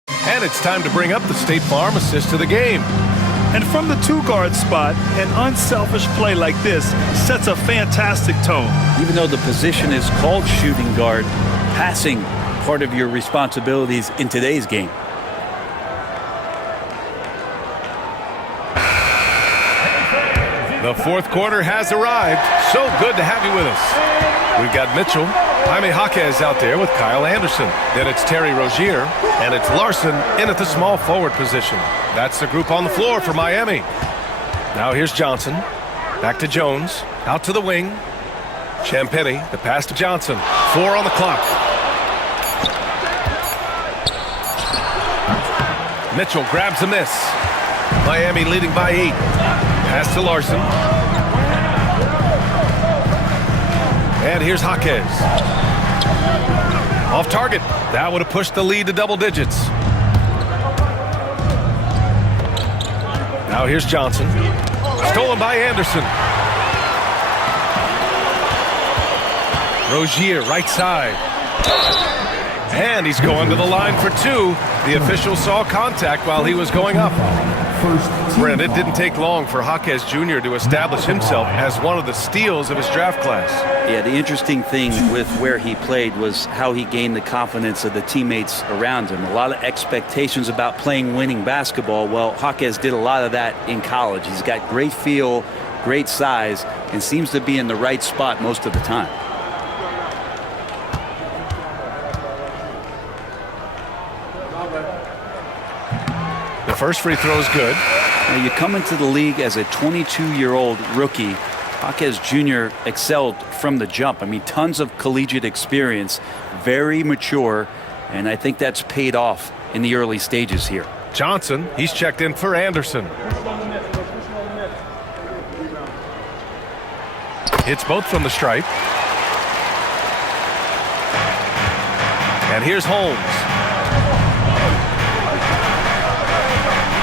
And it's time to bring up the State Farm assist of the game. And from the two-guard spot, an unselfish play like this sets a fantastic tone. Even though the position is called shooting guard, passing part of your responsibilities in today's game. The fourth quarter has arrived. So good to have you with us. We've got Mitchell, Jaime Jaquez out there with Kyle Anderson. Then it's Terry Rozier, and it's Larson in at the small forward position. That's the group on the floor for Miami. Now here's Johnson. Back to Jones. Out to the wing. Champagnie, the pass to Johnson. 4 on the clock. Mitchell grabs a miss. Miami leading by 8. Pass to Larson. And here's Jaquez. Off target. That would have pushed the lead to double digits. Now here's Johnson. Stolen by Anderson. Rozier, right side. And he's going to the line for 2. The official saw contact while he was going up. Brent, it didn't take long for Jaquez Jr. to establish himself as one of the steals of his draft class. Yeah, the interesting thing with where he played was how he gained the confidence of the teammates around him. A lot of expectations about playing winning basketball. Well, Jaquez did a lot of that in college. He's got great feel, great size, and seems to be in the right spot most of the time. The first free throw is good. Now you come into the league as a 22-year-old rookie. Jaquez Jr. excelled from the jump. I mean, tons of collegiate experience, very mature, and I think that's paid off in the early stages here. Johnson, he's checked in for Anderson. Hits both from the stripe. And here's Holmes.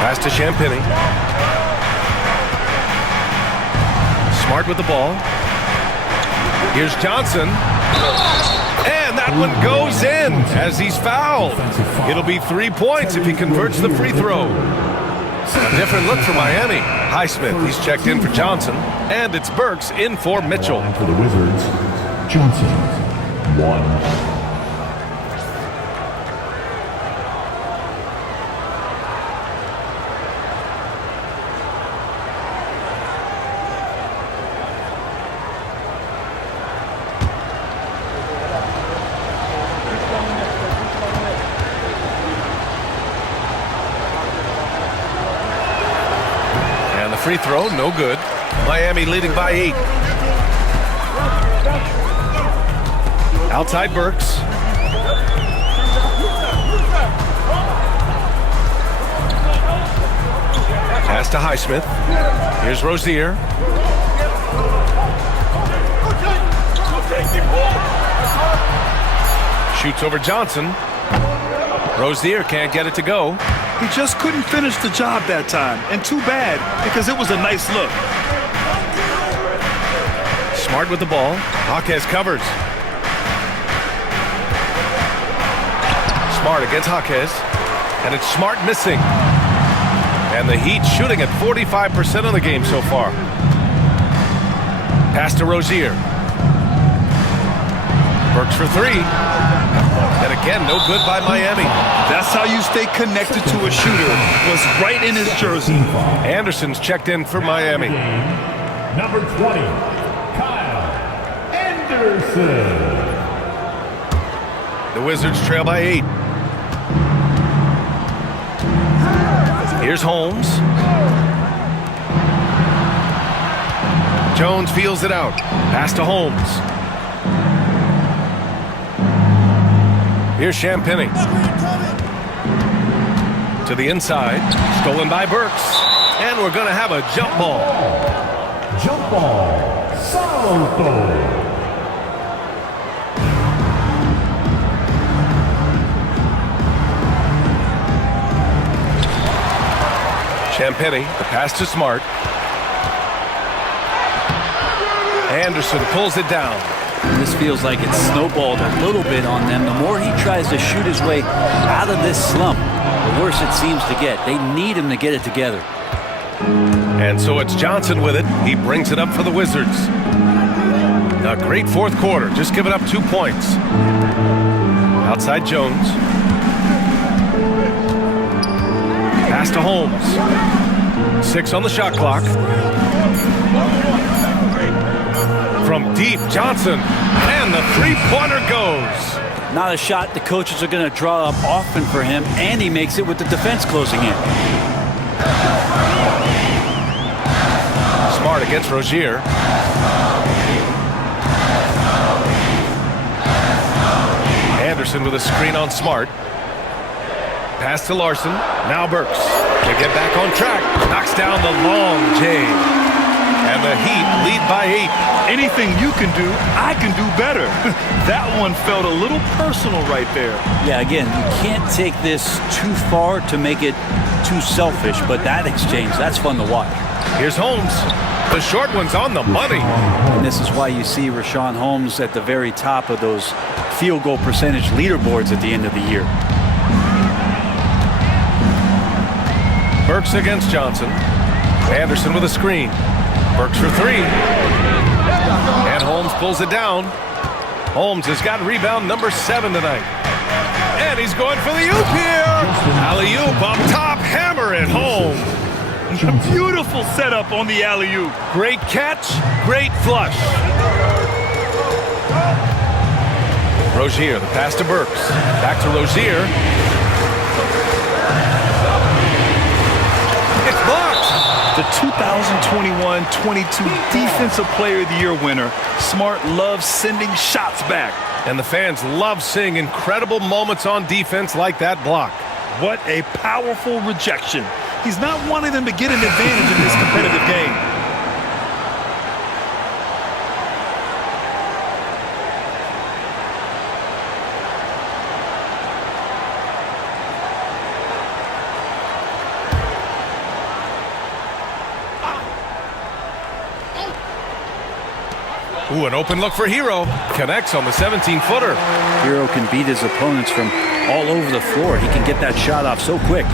Pass to Champagnie. Smart with the ball. Here's Johnson. And that one goes in as he's fouled. It'll be 3 points if he converts the free throw. A different look for Miami. Highsmith, he's checked in for Johnson. And it's Burks in for Mitchell. For the Wizards, Johnson, 1. Free throw, no good. Miami leading by 8. Outside Burks. Pass to Highsmith. Here's Rozier. Shoots over Johnson. Rozier can't get it to go. He just couldn't finish the job that time, and too bad, because it was a nice look. Smart with the ball. Jaquez covers. Smart against Jaquez. And it's Smart missing. And the Heat shooting at 45% of the game so far. Pass to Rozier. Burks for 3. And again, no good by Miami. That's how you stay connected to a shooter. Was right in his jersey. Anderson's checked in for Miami. Number 20, Kyle Anderson. The Wizards trail by 8. Here's Holmes. Jones feels it out. Pass to Holmes. Here's Champagnie. To the inside. Stolen by Burks. And we're going to have a jump ball. Jump ball. Salto. Champagny, the pass to Smart. Anderson pulls it down. This feels like it's snowballed a little bit on them. The more he tries to shoot his way out of this slump, the worse it seems to get. They need him to get it together. And so it's Johnson with it. He brings it up for the Wizards. A great fourth quarter, just giving up 2 points. Outside Jones. Pass to Holmes. 6 on the shot clock. From deep, Johnson. And the three-pointer goes. Not a shot the coaches are going to draw up often for him, and he makes it with the defense closing in. Smart against Rozier. Anderson with a screen on Smart. Pass to Larson. Now Burks. They get back on track. Knocks down the long J. And the Heat lead by 8. Anything you can do, I can do better. That one felt a little personal right there. Yeah, again, you can't take this too far to make it too selfish, but that exchange, that's fun to watch. Here's Holmes. The short one's on the money. And this is why you see Richaun Holmes at the very top of those field goal percentage leaderboards at the end of the year. Burks against Johnson. Anderson with a screen. Burks for 3. And Holmes pulls it down. Holmes has got rebound number 7 tonight. And he's going for the oop here. Alley-oop up top. Hammer it home. Beautiful setup on the alley-oop. Great catch. Great flush. Rozier, the pass to Burks. Back to Rozier. It's blocked. The 2021-22 Defensive Player of the Year winner. Smart loves sending shots back. And the fans love seeing incredible moments on defense like that block. What a powerful rejection. He's not wanting them to get an advantage in this competitive game. Ooh, an open look for Hero. Connects on the 17-footer. Hero can beat his opponents from all over the floor. He can get that shot off so quick.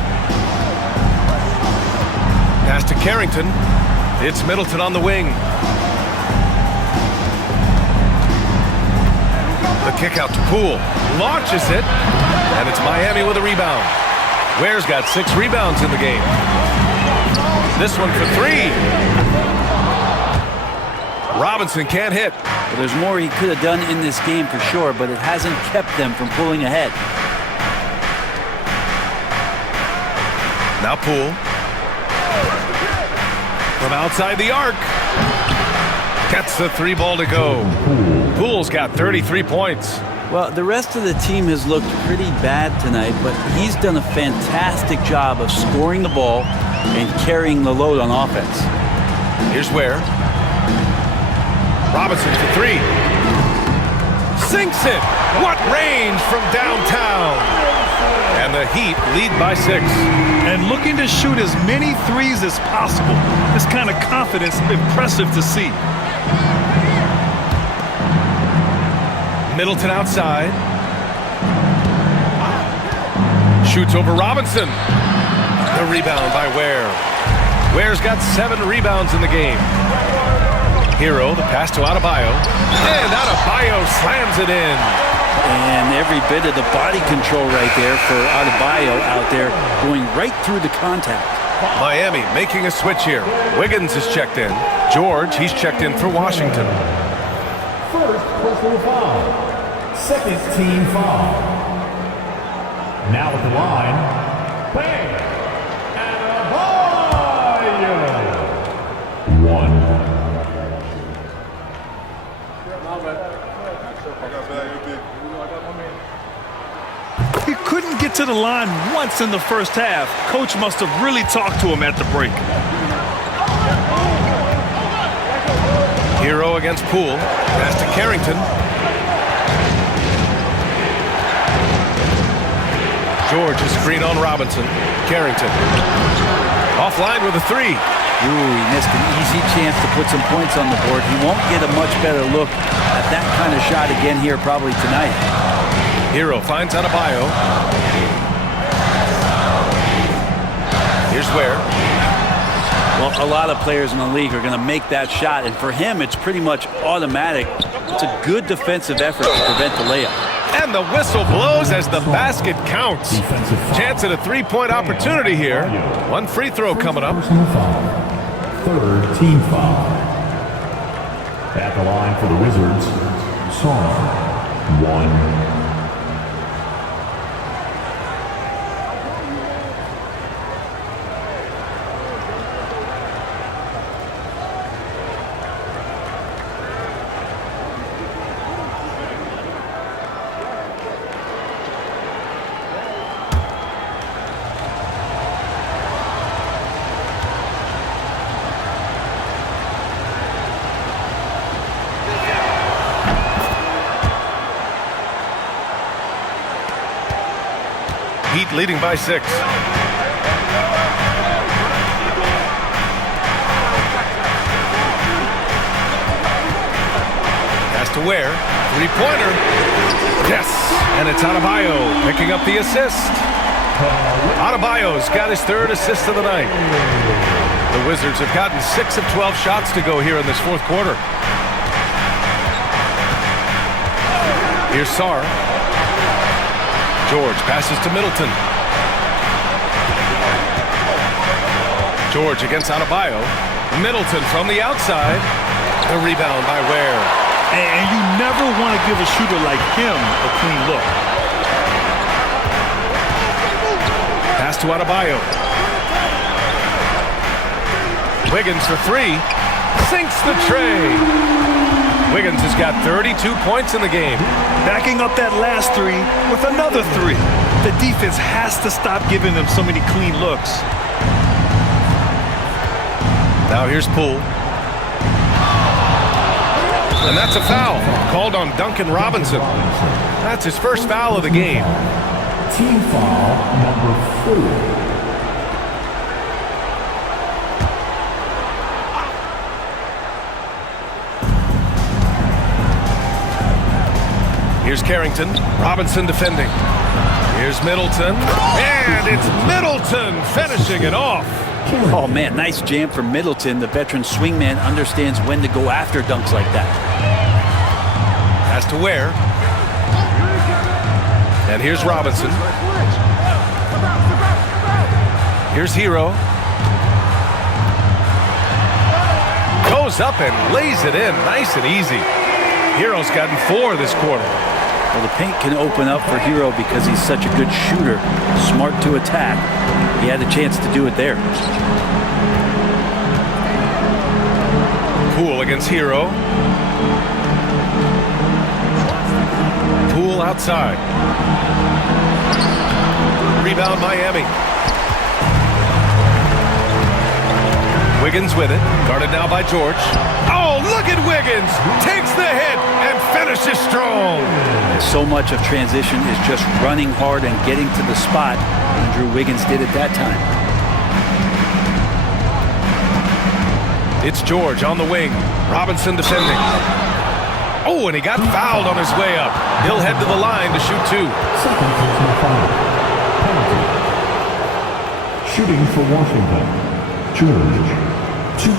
Pass to Carrington. It's Middleton on the wing. The kick out to Poole. Launches it. And it's Miami with a rebound. Ware's got 6 rebounds in the game. This one for 3. Robinson can't hit. Well, there's more he could have done in this game for sure, but it hasn't kept them from pulling ahead. Now Poole. From outside the arc. Gets the 3 ball to go. Poole's got 33 points. Well, the rest of the team has looked pretty bad tonight, but he's done a fantastic job of scoring the ball and carrying the load on offense. Here's Ware. Robinson for 3. Sinks it. What range from downtown. And the Heat lead by 6. And looking to shoot as many threes as possible. This kind of confidence, impressive to see. Middleton outside. Shoots over Robinson. The rebound by Ware. Ware's got 7 rebounds in the game. Hero, the pass to Adebayo. And Adebayo slams it in. And every bit of the body control right there for Adebayo out there, going right through the contact. Miami making a switch here. Wiggins is checked in. George, he's checked in for Washington. First personal foul. Second team foul. Now at the line, Bam Adebayo. 1. He couldn't get to the line once in the first half. Coach must have really talked to him at the break. Hero against Poole. Pass to Carrington. George is screen on Robinson. Carrington. Offline with a three. Ooh, he missed an easy chance to put some points on the board. He won't get a much better look at that kind of shot again here probably tonight. Hero finds Adebayo. Here's Ware. Well, a lot of players in the league are going to make that shot, and for him, it's pretty much automatic. It's a good defensive effort to prevent the layup. And the whistle blows as the basket counts. Chance at a three-point opportunity here. One free throw coming up. Third team foul. At the line for the Wizards, Song. 1. Heat leading by 6. Pass to Ware. Three-pointer. Yes. And it's Adebayo picking up the assist. Adebayo's got his third assist of the night. The Wizards have gotten 6 of 12 shots to go here in this fourth quarter. Here's Sarr. George passes to Middleton. George against Adebayo. Middleton from the outside. The rebound by Ware. And you never want to give a shooter like him a clean look. Pass to Adebayo. Wiggins for 3. Sinks the tray. Wiggins has got 32 points in the game. Backing up that last 3 with another 3. The defense has to stop giving them so many clean looks. Now here's Poole. And that's a foul called on Duncan Robinson. That's his first foul of the game. Team foul number 4. Here's Carrington. Robinson defending. Here's Middleton. And it's Middleton finishing it off. Oh, man, nice jam from Middleton. The veteran swingman understands when to go after dunks like that. Pass to Ware. And here's Robinson. Here's Hero. Goes up and lays it in nice and easy. Hero's gotten 4 this quarter. Well, the paint can open up for Hero because he's such a good shooter, smart to attack. He had a chance to do it there. Poole against Hero. Poole outside. Rebound Miami. Wiggins with it. Guarded now by George. Oh, look at Wiggins. Takes the hit and finishes strong. So much of transition is just running hard and getting to the spot. Andrew Wiggins did it that time. It's George on the wing. Robinson defending. Oh, and he got fouled on his way up. He'll head to the line to shoot 2. Second personal foul. Penalty. Shooting for Washington. George. 2.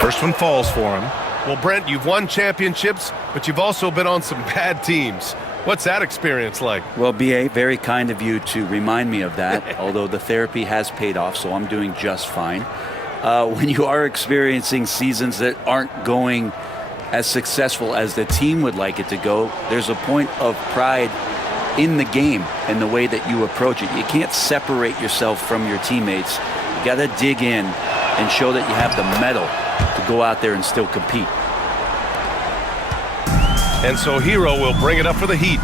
First one falls for him. Well, Brent, you've won championships, but you've also been on some bad teams. What's that experience like? Well, B.A., very kind of you to remind me of that, although the therapy has paid off, so I'm doing just fine. When you are experiencing seasons that aren't going as successful as the team would like it to go, there's a point of pride in the game and the way that you approach it. You can't separate yourself from your teammates. You got to dig in and show that you have the mettle to go out there and still compete. And so Hero will bring it up for the Heat.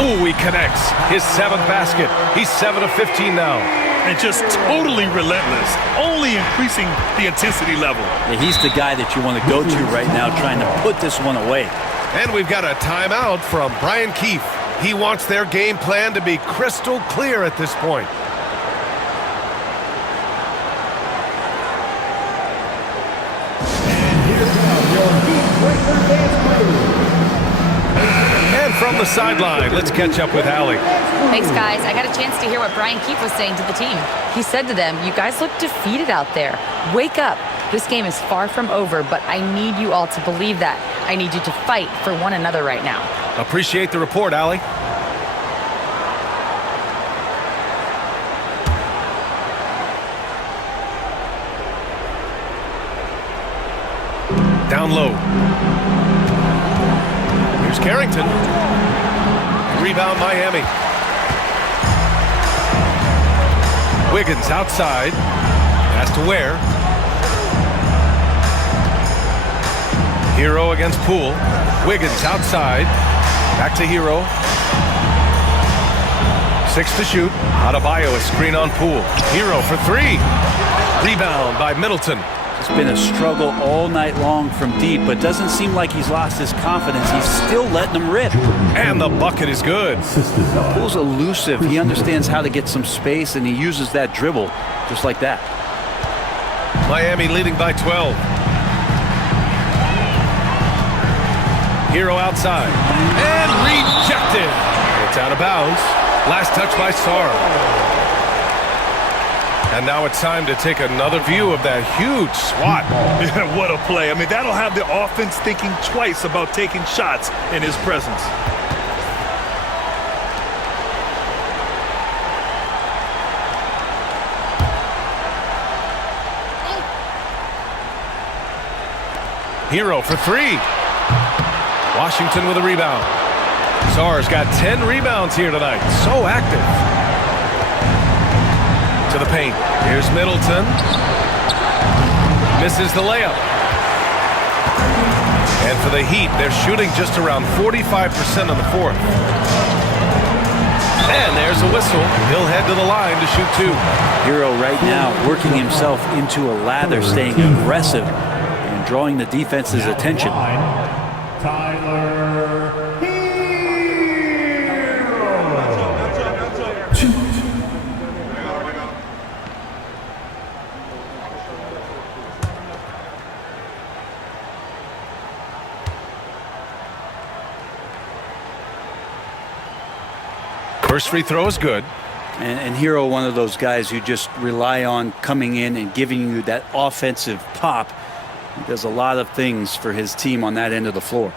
Ooh, he connects. His 7th basket. He's 7 of 15 now. And just totally relentless, only increasing the intensity level. Yeah, he's the guy that you want to go to right now, trying to put this one away. And we've got a timeout from Brian Keefe. He wants their game plan to be crystal clear at this point. And from the sideline, let's catch up with Allie. Thanks, guys. I got a chance to hear what Brian Keefe was saying to the team. He said to them, "You guys look defeated out there. Wake up. This game is far from over, but I need you all to believe that. I need you to fight for one another right now." Appreciate the report, Allie. Down low. Here's Carrington. Rebound Miami. Wiggins outside. Has to Ware. Hero against Poole. Wiggins outside. Back to Hero. 6 to shoot. Adebayo, a screen on Poole. Hero for 3. Rebound by Middleton. It's been a struggle all night long from deep, but doesn't seem like he's lost his confidence. He's still letting them rip. And the bucket is good. Poole's elusive. He understands how to get some space, and he uses that dribble just like that. Miami leading by 12. Hero outside. And rejected. It's out of bounds. Last touch by Sara. And now it's time to take another view of that huge swat. Yeah, what a play. I mean, that'll have the offense thinking twice about taking shots in his presence. Hero for 3. Washington with a rebound. Sarr's got 10 rebounds here tonight. So active. To the paint. Here's Middleton. Misses the layup. And for the Heat, they're shooting just around 45% in the 4th. And there's a whistle. He'll head to the line to shoot 2. Hero right now working himself into a lather, staying aggressive and drawing the defense's attention. Tyler. First free throw is good. And Hero, one of those guys who just rely on coming in and giving you that offensive pop. He does a lot of things for his team on that end of the floor.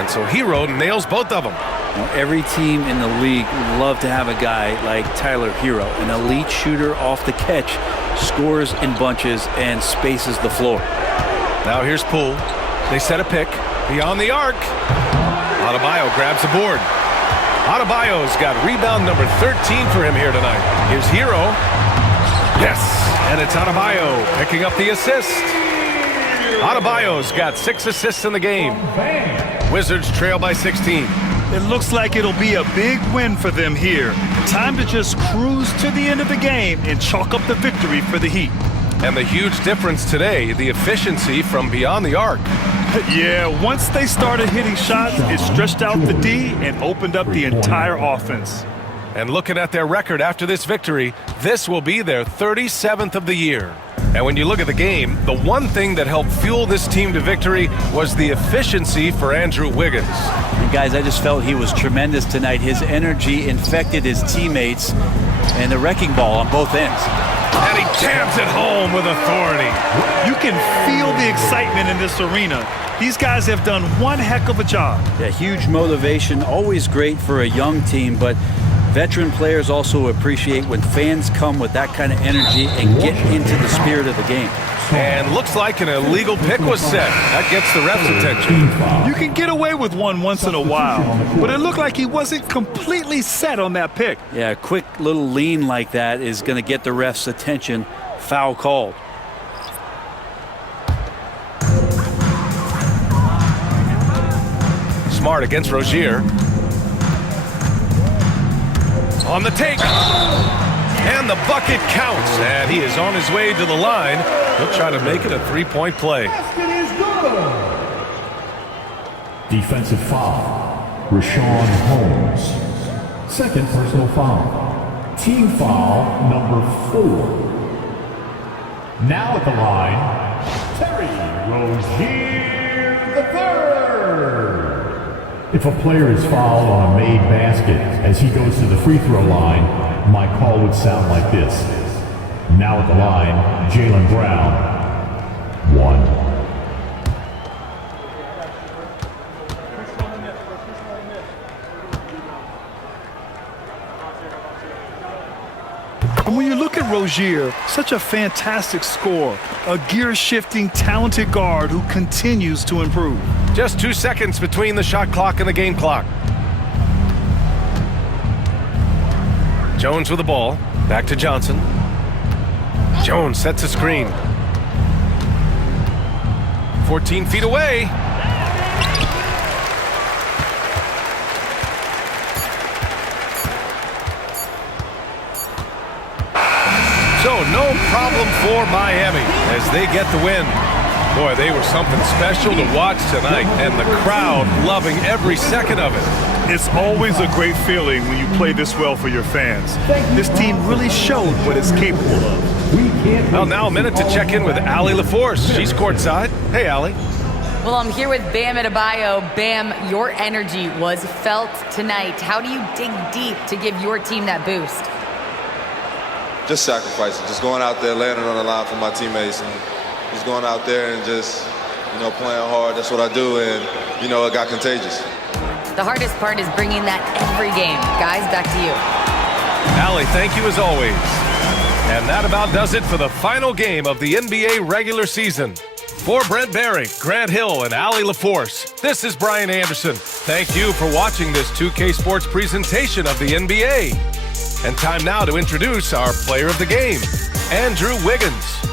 And so Hero nails both of them. Now, every team in the league would love to have a guy like Tyler Hero, an elite shooter off the catch, scores in bunches and spaces the floor. Now here's Poole. They set a pick beyond the arc. Adebayo grabs the board. Adebayo's got rebound number 13 for him here tonight. Here's Hero. Yes, and it's Adebayo picking up the assist. Adebayo's got 6 assists in the game. Wizards trail by 16. It looks like it'll be a big win for them here. Time to just cruise to the end of the game and chalk up the victory for the Heat. And the huge difference today, the efficiency from beyond the arc. Yeah, once they started hitting shots, it stretched out the D and opened up the entire offense. And looking at their record after this victory, this will be their 37th of the year. And when you look at the game, the one thing that helped fuel this team to victory was the efficiency for Andrew Wiggins. And guys, I just felt he was tremendous tonight. His energy infected his teammates and the wrecking ball on both ends. And he jams it home with authority. You can feel the excitement in this arena. These guys have done one heck of a job. Yeah, huge motivation, always great for a young team, but veteran players also appreciate when fans come with that kind of energy and get into the spirit of the game. And looks like an illegal pick was set. That gets the ref's attention. You can get away with one once in a while, but it looked like he wasn't completely set on that pick. Yeah, a quick little lean like that is going to get the ref's attention. Foul called. Smart against Rozier. On the take. And the bucket counts. And he is on his way to the line. He'll try to make it a three-point play. Basket is good. Defensive foul. Rashawn Holmes. Second personal foul. Team foul number 4. Now at the line, Terry Rozier III. If a player is fouled on a made basket as he goes to the free throw line, my call would sound like this. Now at the line, Jaylen Brown, 1. And when you look at Rozier, such a fantastic scorer, a gear-shifting, talented guard who continues to improve. Just 2 seconds between the shot clock and the game clock. Jones with the ball. Back to Johnson. Jones sets a screen. 14 feet away. So no problem for Miami as they get the win. Boy, they were something special to watch tonight, and the crowd loving every second of it. It's always a great feeling when you play this well for your fans. This team really showed what it's capable of. Well, now a minute to check in with Allie LaForce. She's courtside. Hey, Allie. Well, I'm here with Bam Adebayo. Bam, your energy was felt tonight. How do you dig deep to give your team that boost? Just sacrificing, just going out there, laying it on the line for my teammates, and just going out there and just, playing hard. That's what I do, and, it got contagious. The hardest part is bringing that every game. Guys, back to you. Allie, thank you as always. And that about does it for the final game of the NBA regular season. For Brent Barry, Grant Hill, and Allie LaForce, this is Brian Anderson. Thank you for watching this 2K Sports presentation of the NBA. And time now to introduce our player of the game, Andrew Wiggins.